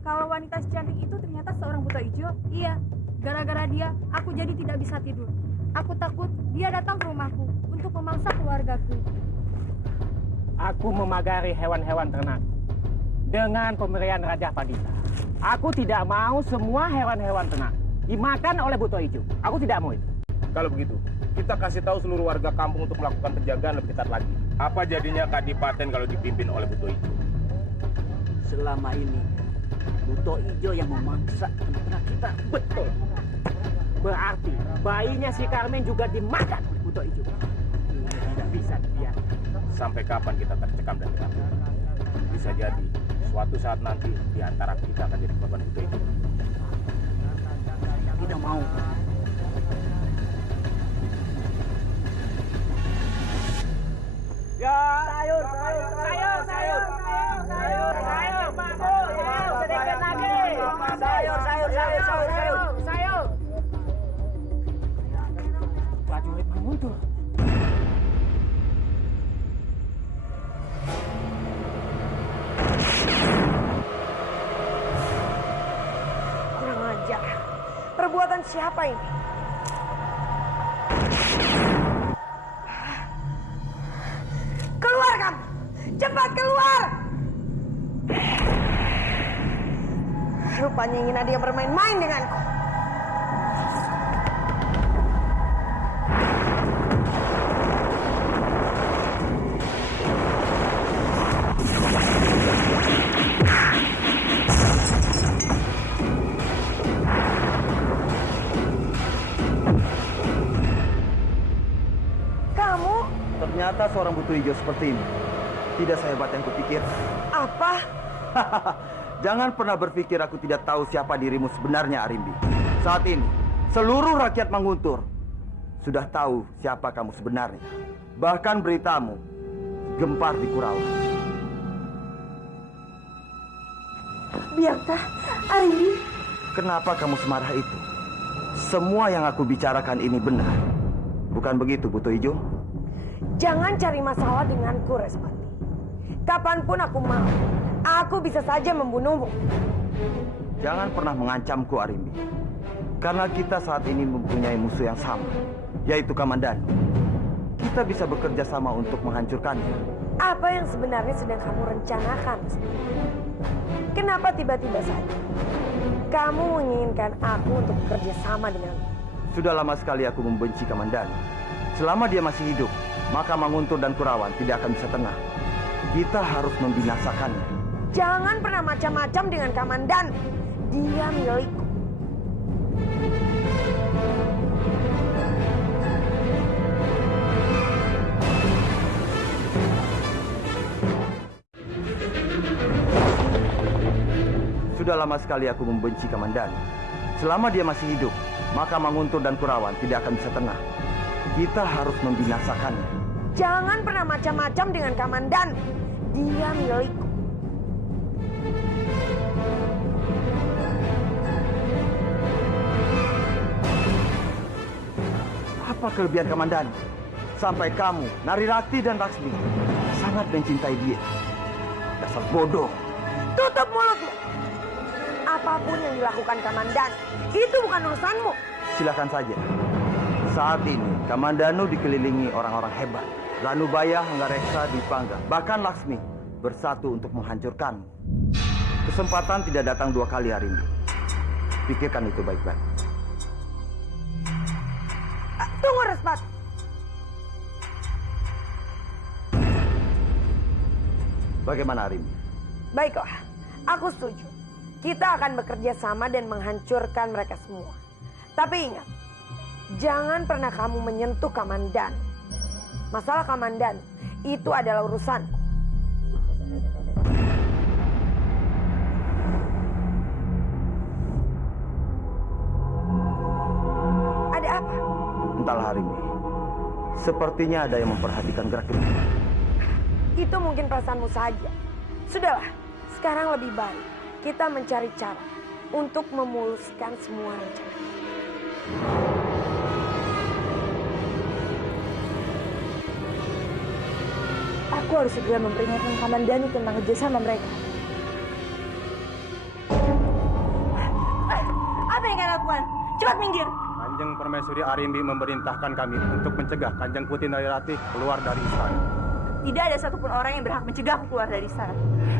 Kalau wanita secantik itu ternyata seorang buta hijau. Iya, gara-gara dia, aku jadi tidak bisa tidur. Aku takut dia datang ke rumahku untuk memangsa keluargaku. Aku memagari hewan-hewan ternak dengan pemberian Raja Padita. Aku tidak mau semua hewan-hewan ternak dimakan oleh buta hijau. Aku tidak mau itu. Kalau begitu, kita kasih tahu seluruh warga kampung untuk melakukan penjagaan lebih ketat lagi. Apa jadinya kadipaten kalau dipimpin oleh buta hijau? Selama ini buta hijau yang memaksa anak kita. Betul. Berarti bayinya si Carmen juga dimakan oleh buta hijau. Ini tidak bisa dibiarkan. Sampai kapan kita tercekam dan ketakutan? Bisa jadi suatu saat nanti di antara kita akan jadi korban buta hijau. Tidak mau. Ya, sayur, sedikit lagi. Sayur. Prajurit menguntur. Kurang ajar. Perbuatan siapa ini? Keluar kamu! Cepat keluar! Rupanya ingin ada yang bermain-main denganku. Kamu? Ternyata seorang buta hijau seperti ini tidak sehebat yang kupikir. Apa? Jangan pernah berpikir aku tidak tahu siapa dirimu sebenarnya, Arimbi. Saat ini, seluruh rakyat Manguntur sudah tahu siapa kamu sebenarnya. Bahkan beritamu gempar di Kurawa. Biarkah, Arimbi? Kenapa kamu semarah itu? Semua yang aku bicarakan ini benar. Bukan begitu, buta hijau? Jangan cari masalah denganku, Respati. Kapanpun aku mau, aku bisa saja membunuhmu. Jangan pernah mengancamku, Arimbi. Karena kita saat ini mempunyai musuh yang sama, yaitu Kamandanu. Kita bisa bekerja sama untuk menghancurkannya. Apa yang sebenarnya sedang kamu rencanakan? Kenapa tiba-tiba saja kamu menginginkan aku untuk bekerja sama denganmu? Sudah lama sekali aku membenci Kamandanu. Selama dia masih hidup, maka Manguntur dan Kurawan tidak akan bisa tenang. Kita harus membinasakannya. Jangan pernah macam-macam dengan Kamandanu. Dia milikku. Sudah lama sekali aku membenci Kamandanu. Selama dia masih hidup, maka Manguntur dan Kurawan tidak akan bisa tenang. Kita harus membinasakannya. Jangan pernah macam-macam dengan Kamandanu. Dia milikku. Apa kelebihan Kamandanu? Sampai kamu, Narirati dan Laksmi sangat mencintai dia. Dasar bodoh. Tutup mulutmu. Apapun yang dilakukan Kamandanu, itu bukan urusanmu. Silakan saja. Saat ini, Kamandanu dikelilingi orang-orang hebat. Ranubaya, Hanggareksa, Dipangga, bahkan Laksmi bersatu untuk menghancurkanmu. Kesempatan tidak datang dua kali hari ini. Pikirkan itu baik-baik. Tunggu, Respat. Bagaimana hari ini? Baiklah, aku setuju. Kita akan bekerja sama dan menghancurkan mereka semua. Tapi ingat, jangan pernah kamu menyentuh Kamandanu. Masalah Kamandanu itu adalah urusanku. Ada apa? Entahlah hari ini. Sepertinya ada yang memperhatikan gerak-gerik. Itu mungkin perasaanmu saja. Sudahlah, sekarang lebih baik kita mencari cara untuk memuluskan semua rencana. Aku harus segera memperingatkan Kamandanu tentang kerjasama mereka. Apa yang kalian lakukan? Cepat minggir! Kanjeng Permaisuri Arimbi memerintahkan kami untuk mencegah Kanjeng Putri Narirati keluar dari istana. Tidak ada satupun orang yang berhak mencegahku keluar dari istana.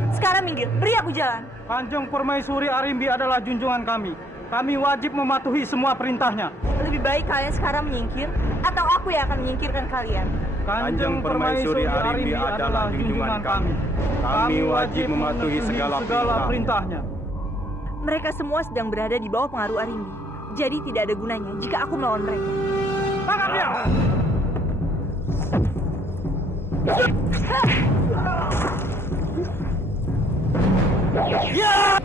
Sekarang minggir, beri aku jalan. Kanjeng Permaisuri Arimbi adalah junjungan kami. Kami wajib mematuhi semua perintahnya. Lebih baik kalian sekarang menyingkir, atau aku yang akan menyingkirkan kalian. Kanjeng Permaisuri Arimbi adalah junjungan kami. Kami wajib mematuhi segala perintahnya. Mereka semua sedang berada di bawah pengaruh Arimbi. Jadi tidak ada gunanya jika aku melawan mereka. Tangkap dia! Ya!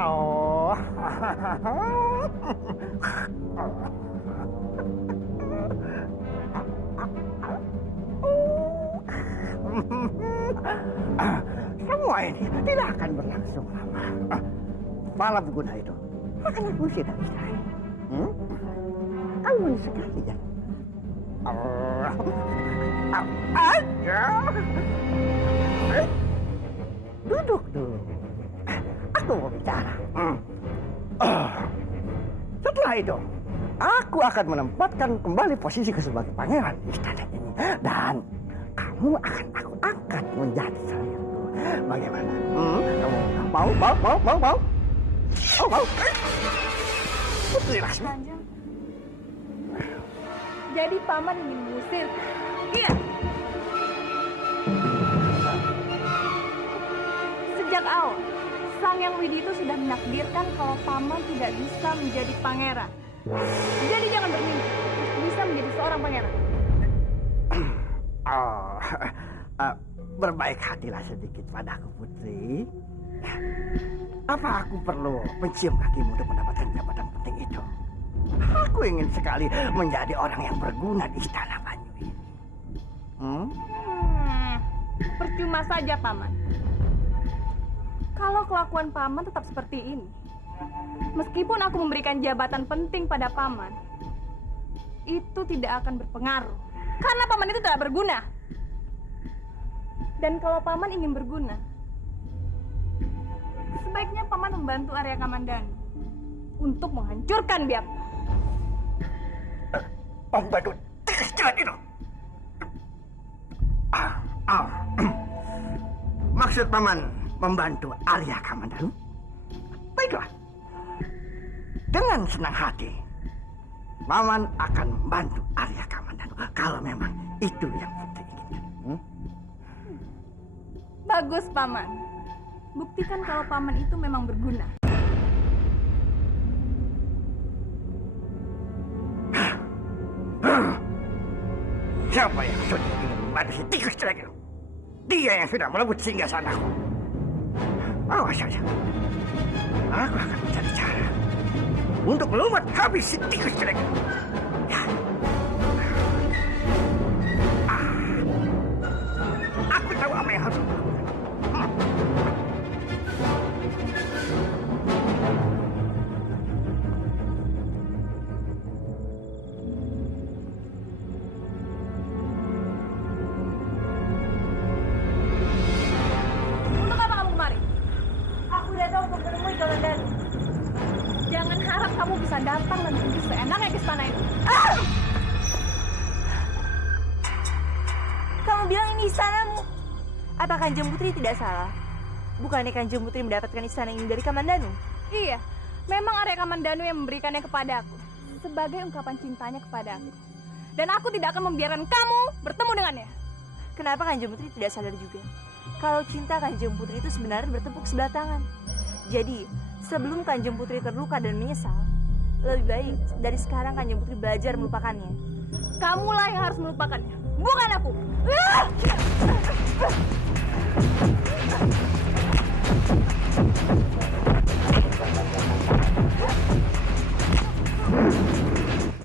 Oh. Semua ini tidak akan berlangsung lama. Malam berguna itu akan aku usir dari istana. Kamu manis sekali ya. Duduk dulu. Aku mau bicara. Setelah itu, aku akan menempatkan kembali posisiku sebagai pangeran di istana ini. Dan kamu akan aku angkat menjadi salianku. Bagaimana? Kamu mau? Mau? Putri Laksmi. Kanjeng. Jadi paman ingin mengusir? Iya. Sejak awal, Sang Yang Widi itu sudah menakdirkan kalau paman tidak bisa menjadi pangeran. Jadi jangan bermimpi bisa menjadi seorang pangeran. Berbaik hatilah sedikit padaku, Putri. Apa aku perlu mencium kakimu untuk mendapatkan jabatan penting itu? Aku ingin sekali menjadi orang yang berguna di istana Banyu ini. Percuma saja, paman. Kalau kelakuan paman tetap seperti ini, meskipun aku memberikan jabatan penting pada paman, itu tidak akan berpengaruh. Karena paman itu tidak berguna. Dan kalau paman ingin berguna, sebaiknya paman membantu Arya Kamandanu untuk menghancurkan Byakta. Membantu jelek itu. Maksud paman membantu Arya Kamandanu? Baiklah. Dengan senang hati, paman akan membantu Arya Kamandanu kalau memang itu yang Putri inginkan. Bagus, paman. Buktikan kalau paman itu memang berguna. Siapa yang sudah ingin membantu si tikus jelek itu? Dia yang sudah merebut singgasanaku. Awas saja. Aku akan mencari cara untuk melumat habis si tikus jelek itu. Ya. Aku tahu apa yang harus aku lakukan. istanamu. Apa Kanjeng Putri tidak salah? Bukannya Kanjeng Putri mendapatkan istana ini dari Kamandanu? Iya, memang Arya Kamandanu yang memberikannya kepadaku sebagai ungkapan cintanya kepadaku. Dan aku tidak akan membiarkan kamu bertemu dengannya. Kenapa Kanjeng Putri tidak sadar juga? Kalau cinta Kanjeng Putri itu sebenarnya bertepuk sebelah tangan. Jadi, sebelum Kanjeng Putri terluka dan menyesal, lebih baik dari sekarang Kanjeng Putri belajar melupakannya. Kamulah yang harus melupakannya, bukan aku.